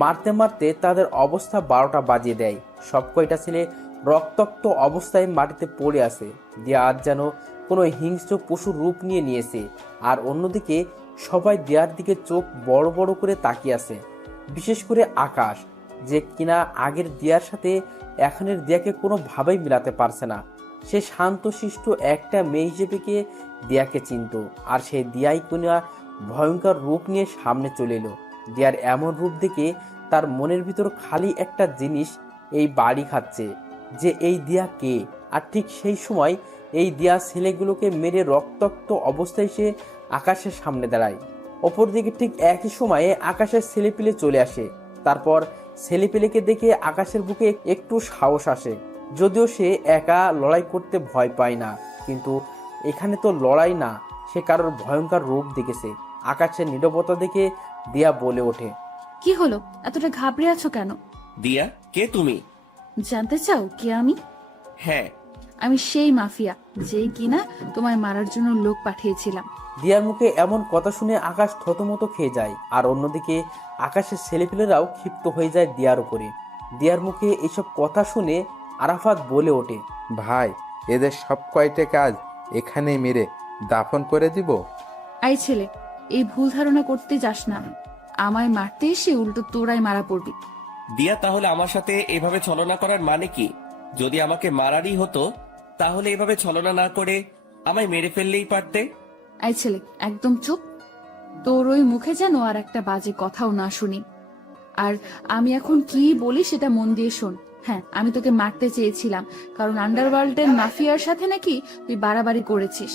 মারতে মারতে তাদের অবস্থা 12টা বাজিয়ে দেয়। সব কয়টা ছেলে রক্তাক্ত অবস্থায় মাটিতে পড়ে আছে। দিয়া আজ যেন কোনো হিংস্র পশুর রূপ নিয়েছে। আর অন্যদিকে সবাই দিয়ার দিকে চোখ বড় বড় করে তাকিয়ে আছে, বিশেষ করে আকাশ, যে কিনা আগের দিয়ার সাথে এখনের দিয়াকে কোনোভাবেই মিলাতে পারছে না। সে শান্তশিষ্ট একটা মেয়ে হিসেবে দিয়াকে চিনত, আর সেই দিয়াই কিনা ভয়ঙ্কর রূপ নিয়ে সামনে চলে এলো। দিয়ার এমন রূপ দেখে তার মনের ভিতর খালি একটা জিনিস এই বাড়ি খাচ্ছে, যে এই দিয়া কে। আর ঠিক সেই সময় এই দিয়া ছেলেগুলোকে মেরে রক্তাক্ত অবস্থায় সে আকাশের সামনে দাঁড়ায়। অপরদিকে ঠিক একই সময়ে আকাশের ছেলেপিলে চলে আসে। তারপর ছেলেপিলেকে দেখে আকাশের বুকে একটু সাহস আসে, যদিও সে একা লড়াই করতে ভয় পায় না। কিন্তু এখানে তো লড়াই না, সে কারোর ভয়ঙ্কর রূপ দেখেছে। আকাশের নীরবতা দেখে দিয়া বলে ওঠে, কি হলো, এতটা ঘাবড়ে আছো কেন? দিয়া, কে তুমি? জানতে চাও কে আমি? হ্যাঁ। আমি সেই মাফিয়া, যেই কিনা তোমায় মারার জন্য লোক পাঠিয়েছিলাম। দিয়ার মুখে এমন কথা শুনে আকাশ থতমত খেয়ে যায়, আর অন্যদিকে আকাশের ছেলেপিলেরাও ক্ষিপ্ত হয়ে যায় দিয়ার উপরে। দিয়ার মুখে এইসব কথা শুনে আরাফাত বলে ওঠে, ভাই, এদের সব কয়টা কাজ এখানেই মেরে দাফন করে দিব। আই ছেলে, এই ভুল ধারণা করতে যাস না। আমায় মারতে এসে উল্টো তোরাই মারা পড়বি। দিয়া, তাহলে আমার সাথে এভাবে ছলনা করার মানে কি? যদি আমাকে মারারই হতো তাহলে এভাবে ছলনা না করে আমায় মেরে ফেললেই পারতে। আই ছেলে, একদম চুপ। তোর ওই মুখে যেন আর একটা বাজে কথাও না শুনি। আর আমি এখন কি বলি সেটা মন দিয়ে শোন। হ্যাঁ, আমি তোকে মারতে চেয়েছিলাম, কারণ আন্ডারওয়ার্ল্ডের মাফিয়ার সাথে নাকি তুই বাড়াবাড়ি করেছিস।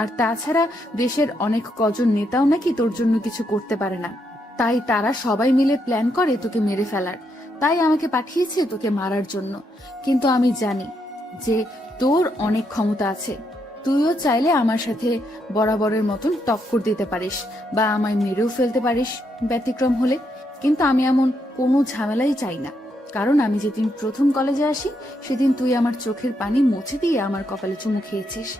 আর তাছাড়া দেশের অনেক কজন নেতাও নাকি তোর জন্য কিছু করতে পারে না, তাই তারা সবাই মিলে প্ল্যান করে তোকে মেরে ফেলার। তাই আমাকে পাঠিয়েছে তোকে মারার জন্য। কিন্তু আমি জানি যে তোর অনেক ক্ষমতা আছে, তুইও চাইলে আমার সাথে বরাবরের মতন টক্কর দিতে পারিস, বা আমায় মেরেও ফেলতে পারিস ব্যতিক্রম হলে। কিন্তু আমি এমন কোনো ঝামেলাই চাই না, কারণ আমি যেদিন প্রথম কলেজে আসি সেদিন তুই আমার চোখের পানি মুছে দিয়ে আমার কপালে চুমু খেয়েছিস।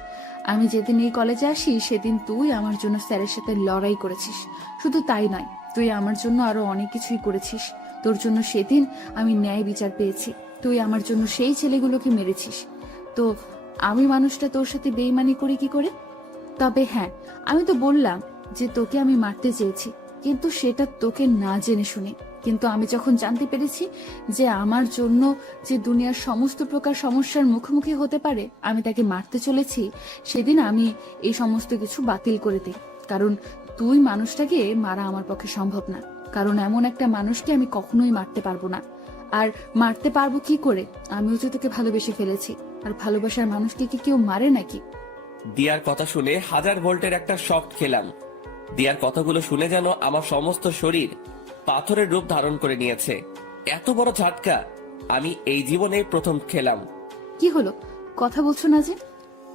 আমি যেদিন এই কলেজে আসি সেদিন তুই আমার জন্য স্যারের সাথে লড়াই করেছিস। শুধু তাই নয়, তুই আমার জন্য আরো অনেক কিছুই করেছিস। তোর জন্য সেদিন আমি ন্যায় বিচার পেয়েছি। তুই আমার জন্য সেই ছেলেগুলোকে মেরেছিস। তো আমি মানুষটা তোর সাথে বেইমানি করি কি করে? তবে হ্যাঁ, আমি তো বললাম যে তোকে আমি মারতে চেয়েছি, কিন্তু সেটা তোকে না জেনে শুনে। কিন্তু আমি যখন জানতে পেরেছি যে আমার জন্য যে দুনিয়ার সমস্ত প্রকার সমস্যার মুখোমুখি হতে পারে, আমি তাকে মারতে চলেছি, সেদিন আমি এই সমস্ত কিছু বাতিল করে দিই। কারণ তুই মানুষটাকে মারা আমার পক্ষে সম্ভব না, কারণ এমন একটা মানুষকে আমি কখনোই মারতে পারবো না। আর মারতে পারবো কি করে? আমিও তো তোকে ভালোবেসে ফেলেছি, আর ভালোবাসার মানুষকে কি কেউ মারে নাকি? দিয়ার কথা শুনে 1000 ভোল্টের একটা শক খেলাম। দিয়ার কথাগুলো শুনে যেন আমার সমস্ত শরীর পাথরের রূপ ধারণ করে নিয়েছে। এত বড় ঝাটকা আমি এই জীবনে প্রথম খেলাম। কি হলো, কথা বলছো না যে?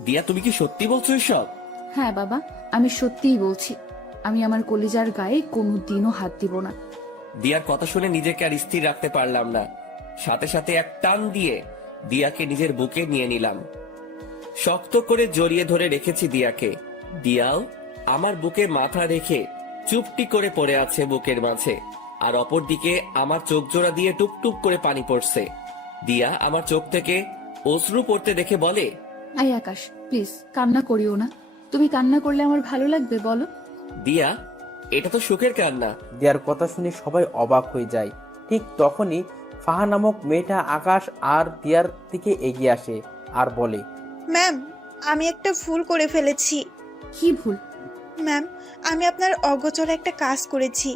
দিয়া, তুমি কি সত্যি বলছো এসব? হ্যাঁ বাবা, আমি সত্যিই বলছি। আমি আমার কলিজার গায়ে কোনো দিনও হাত দিব না। দিয়ার কথা শুনে নিজেকে আর স্থির রাখতে পারলাম না। সাথে সাথে এক টান দিয়ে দিয়াকে নিজের বুকে নিয়ে নিলাম। শক্ত করে জড়িয়ে ধরে রেখেছি দিয়াকে। দিয়াও আমার বুকে মাথা রেখে চুপটি করে পড়ে আছে বুকের মাঝে, আর অপরদিকে আমার চোখ জোড়া দিয়ে টুপটুপ করে পানি পড়ছে। দিয়া আমার চোখ থেকে অশ্রু পড়তে দেখে বলে, আই আকাশ, প্লিজ কান্না করিও না। তুমি কান্না করলে আমার ভালো লাগবে বলো? দিয়া, এটা তো সুখের কান্না। দিয়ার কথা শুনে সবাই অবাক হয়ে যায়। ঠিক তখনই ফাহা নামক মেয়েটা আকাশ আর দিয়ার দিকে এগিয়ে আসে আর বলে, ম্যাম, আমি একটা ভুল করে ফেলেছি। কি ভুল? ম্যাম, আমি আপনার অগোচরে একটা কাজ করেছি,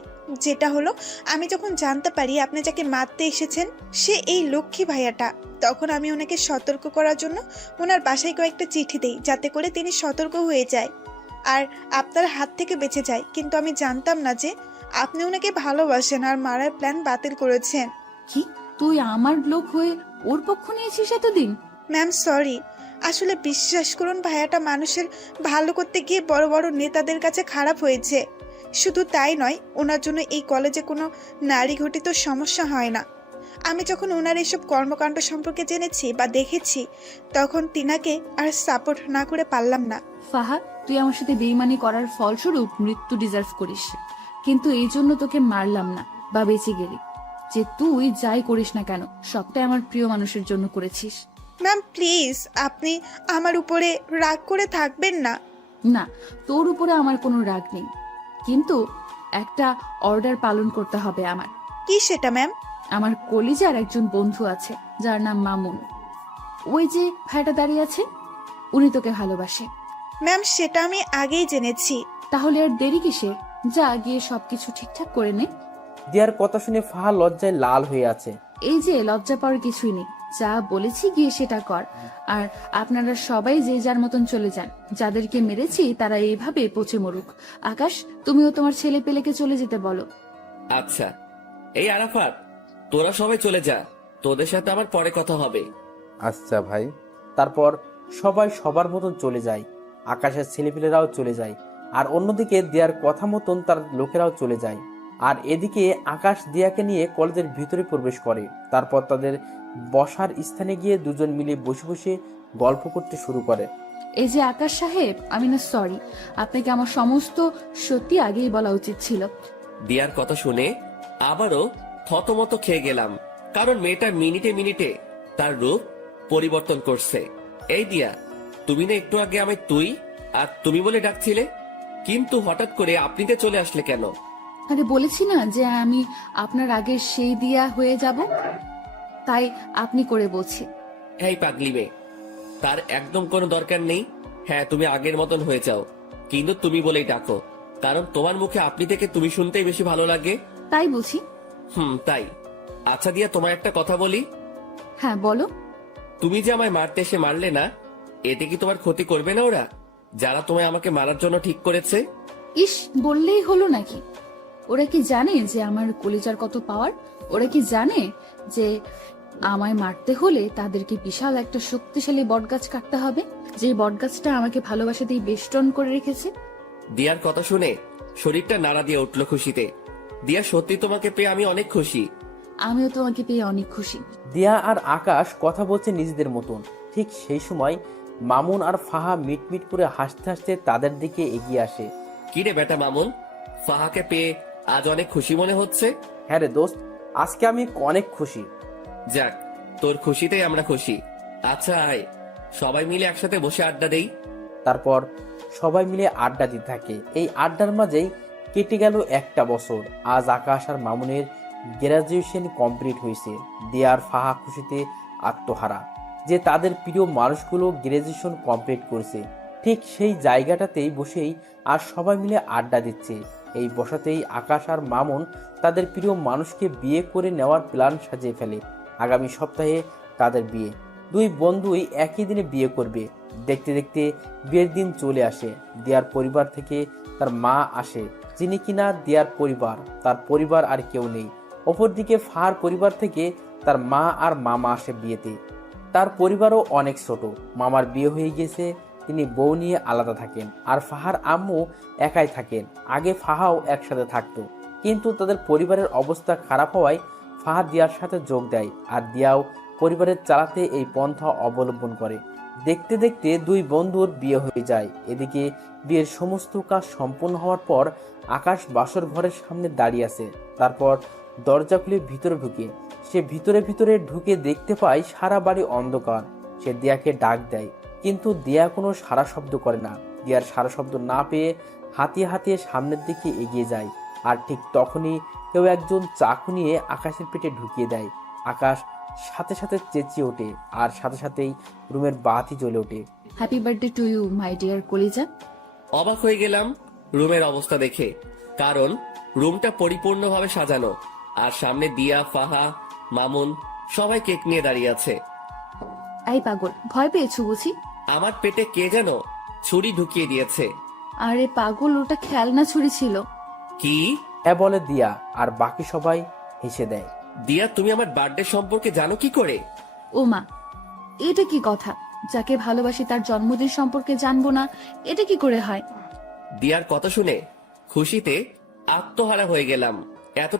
যেটা হলো আমি যখন জানতে পারি আপনি যাকে মারতে এসেছেন সে এই লক্ষ্মী ভাইয়াটা, তখন আমি ওনাকে সতর্ক করার জন্য ওনার বাসায় কয়েকটা চিঠি দেই, যাতে করে তিনি সতর্ক হয়ে যায় আর আপনার হাত থেকে বেঁচে যায়। কিন্তু আমি জানতাম না যে আপনি ওনাকে ভালোবাসেন আর মারার প্ল্যান বাতিল করেছেন। কি, তুই আমার লোক হয়ে ওর পক্ষ নিয়েছিস এতদিন? ম্যাম সরি, আসলে বিশ্বাস করুন ভাইয়াটা মানুষের ভালো করতে গিয়ে বড় বড় নেতাদের কাছে খারাপ হয়েছে। শুধু তাই নয়, ওনার জন্য এই কলেজে কোনো নারী ঘটিত সমস্যা হয় না। আমি যখন ওনার এইসব কর্মকাণ্ড সম্পর্কে জেনেছি বা দেখেছি, তখন তিনাকে আর সাপোর্ট না করে পারলাম না। ফাহা, তুই আমার সাথে বেইমানি করার ফলস্বরূপ মৃত্যু ডিজার্ভ করিস, কিন্তু এই জন্য তোকে মারলাম না বা বেঁচে গেলি। যে তুই যাই করিস না কেন, সবটাই আমার প্রিয় মানুষের জন্য করেছিস। ম্যাম প্লিজ, আপনি আমার উপরে রাগ করে থাকবেন না। না, তোর উপরে আমার কোনো রাগ নেই, কিন্তু একটা অর্ডার পালন করতে হবে আমার। কি সেটা ম্যাম? আমার কলিজার একজন বন্ধু আছে যার নাম মামুন। ওই যে ভাইটা দাঁড়িয়ে আছে, উনি তোকে ভালোবাসে। ম্যাম সেটা আমি আগেই জেনেছি। তাহলে আর দেরি কিসের? যা গিয়ে সবকিছু ঠিকঠাক করে নে। দিয়ার কথা শুনে ফাহা লজ্জায় লাল হয়ে আছে। এই যে লজ্জা পাওয়ার কিছুই নেই, যা বলেছি গিয়ে সেটা কর। আর আপনারা সবাই যে যার মতন চলে যান, যাদেরকে মেরেছি তারা এইভাবে পচে মরুক। আকাশ, তুমিও তোমার ছেলে পেলেকে চলে যেতে বলো। আচ্ছা, এই আরাফাত, তোরা সবাই চলে যা, তোদের সাথে আমার পরে কথা হবে। আচ্ছা ভাই। তারপর সবাই সবার মতন চলে যায়। আকাশের ছেলেপিলেরাও চলে যায়, আর অন্যদিকে দিয়ার কথা মতন তার লোকেরাও চলে যায়। আর এদিকে আকাশ দিয়াকে নিয়ে কলেজের ভিতরে প্রবেশ করে। তারপর তাদের বসার স্থানে গিয়ে দুজন মিলে বসে বসে গল্প করতে শুরু করে। এই যে আকাশ সাহেব, আমি না সরি, আপনাকে আমার সমস্ত সত্যি আগেই বলা উচিত ছিল। দিয়ার কথা শুনে আবারও থতমত খেয়ে গেলাম, কারণ মেয়েটা মিনিটে মিনিটে তার রূপ পরিবর্তন করছে। এই দিয়া, তুমি না একটু আগে আমায় তুই আর তুমি বলে ডাকছিলে, কিন্তু হঠাৎ করে আপনিতে চলে আসলে কেন? আরে বলেছি না যে আমি আপনার আগে সেই দিয়া হয়ে যাব, তাই আপনি করে বলছি। এই পাগলি মেয়ে, তার একদম কোনো দরকার নেই। হ্যাঁ, তুমি আগের মতন হয়ে যাও, কিন্তু তুমি বলেই ডাকো, কারণ তোমার মুখে আপনি থেকে তুমি শুনতেই বেশি ভালো লাগে। তাই বুঝি? তাই। আচ্ছা দিয়া, তোমায় একটা কথা বলি। হ্যাঁ বলো। তুমি যে আমায় মারতে এসে মারলে না, এতে কি তোমার ক্ষতি করবে না ওরা, যারা তোমায় আমাকে মারার জন্য ঠিক করেছে? ইস, বললেই হলো নাকি? ওরা কি জানে যে আমার কলিজার কত পাওয়ার? ওরা কি জানে যে আমায় মারতে হলে তাদেরকে বিশাল একটা শক্তিশালী বটগাছ কাটতে হবে, যে বটগাছটা আমাকে ভালোবাসাতেই বেষ্টন করে রেখেছে? দিয়ার কথা শুনে শরীরটা নাড়া দিয়ে উঠলো খুশিতে। দিয়া, সত্যি তোমাকে পেয়ে আমি অনেক খুশি। আমিও তোমাকে পেয়ে অনেক খুশি। দিয়া আর আকাশ কথা বলছে নিজেদের মতন। ঠিক সেই সময় মামুন আর ফাহা মিটমিট করে হাসতে হাসতে তাদের দিকে এগিয়ে আসে। কি রে বেটা মামুন, ফাহাকে পেয়ে আজ অনেক খুশি মনে হচ্ছে? হ্যাঁ রে দোস্ত, আজকে আমি অনেক খুশি। যাক, তোর খুশিতেই আমরা খুশি। আচ্ছা আয়, সবাই মিলে একসাথে বসে আড্ডা দেই। তারপর সবাই মিলে আড্ডা দিতে থাকে। এই আড্ডার মাঝেই কেটে গেল একটা বছর। আজ আকাশ আর মামুনের গ্রাজুয়েশন কমপ্লিট হয়েছে। দিয়া আর ফাহা খুশিতে আত্মহারা যে তাদের প্রিয় মানুষগুলো গ্রাজুয়েশন কমপ্লিট করেছে। ঠিক সেই জায়গাটাতেই বসেই আর সবাই মিলে আড্ডা দিচ্ছে। এই বসাতেই আকাশ আর মামুন তাদের প্রিয় মানুষকে বিয়ে করে নেওয়ার প্ল্যান সাজিয়ে ফেলে। আগামী সপ্তাহে তাদের বিয়ে। দুই বন্ধুই একই দিনে বিয়ে করবে। দেখতে দেখতে বিয়ের দিন চলে আসে। দিয়ার পরিবার থেকে তার মা আসে, যিনি কিনা দিয়ার পরিবার, তার পরিবার আর কেউ নেই। অপরদিকে ফাহার পরিবার থেকে তার মা আর মামা আসে বিয়েতে। তার পরিবারও অনেক ছোট। মামার বিয়ে হয়ে গেছে, তিনি বউ নিয়ে আলাদা থাকেন। আর ফাহার আম্মু একাই থাকেন। আগে ফাহাও একসাথে থাকতো, কিন্তু তাদের পরিবারের অবস্থা খারাপ হওয়ায় ফাহা দিয়ার সাথে যোগ দেয়, আর দিয়াও পরিবারের চালাতে এই পন্থা অবলম্বন করে। দেখতে দেখতে দুই বন্ধুর বিয়ে হয়ে যায়। এদিকে বিয়ের সমস্ত কাজ সম্পন্ন হওয়ার পর আকাশ বাসর ঘরের সামনে দাঁড়িয়ে আছে। তারপর দরজা খুলে ভিতরে ঢুকে সে ভিতরে ঢুকে দেখতে পায় সারা বাড়ি অন্ধকার। সে দিয়াকে ডাক দেয়, কিন্তু দিয়া কোনো সারা শব্দ করে না। দিয়ার সারা শব্দ না পেয়ে হাতিয়ে হাতিয়ে সামনের দিকে এগিয়ে যায়। আর ঠিক তখনই কেউ একজন চাকু নিয়ে আকাশের পেটে ঢুকিয়ে দেয়। আকাশ সাথে সাথে চেঁচিয়ে ওঠে আর সাথে সাথেই রুমের বাতি জ্বলে ওঠে। Happy birthday to you my dear কলিজা। অবাক হয়ে গেলাম রুমের অবস্থা দেখে, কারণ রুমটা পরিপূর্ণভাবে সাজানো আর সামনে দিয়া, ফাহা, মামুন সবাই কেক নিয়ে দাঁড়িয়ে আছে। এই পাগল, ভয় পেয়েছো বুঝি? আমার পেটে কে যেন ছুরি ঢুকিয়ে দিয়েছে। আরে পাগল, ওটা খেলনা ছুরি ছিল। কি? বলে দিয়া, আর বাকি সবাই হেসে দেয়। দিয়া, তুমি আমার বার্থডে সম্পর্কে জানো কি করে? ও মা, এটা কি কথা? যাকে ভালোবাসি তার জন্মদিন সম্পর্কে জানবো না, এটা কি করে হয়? দিয়ার কথা শুনে খুশিতে আত্মহারা হয়ে গেলাম। এত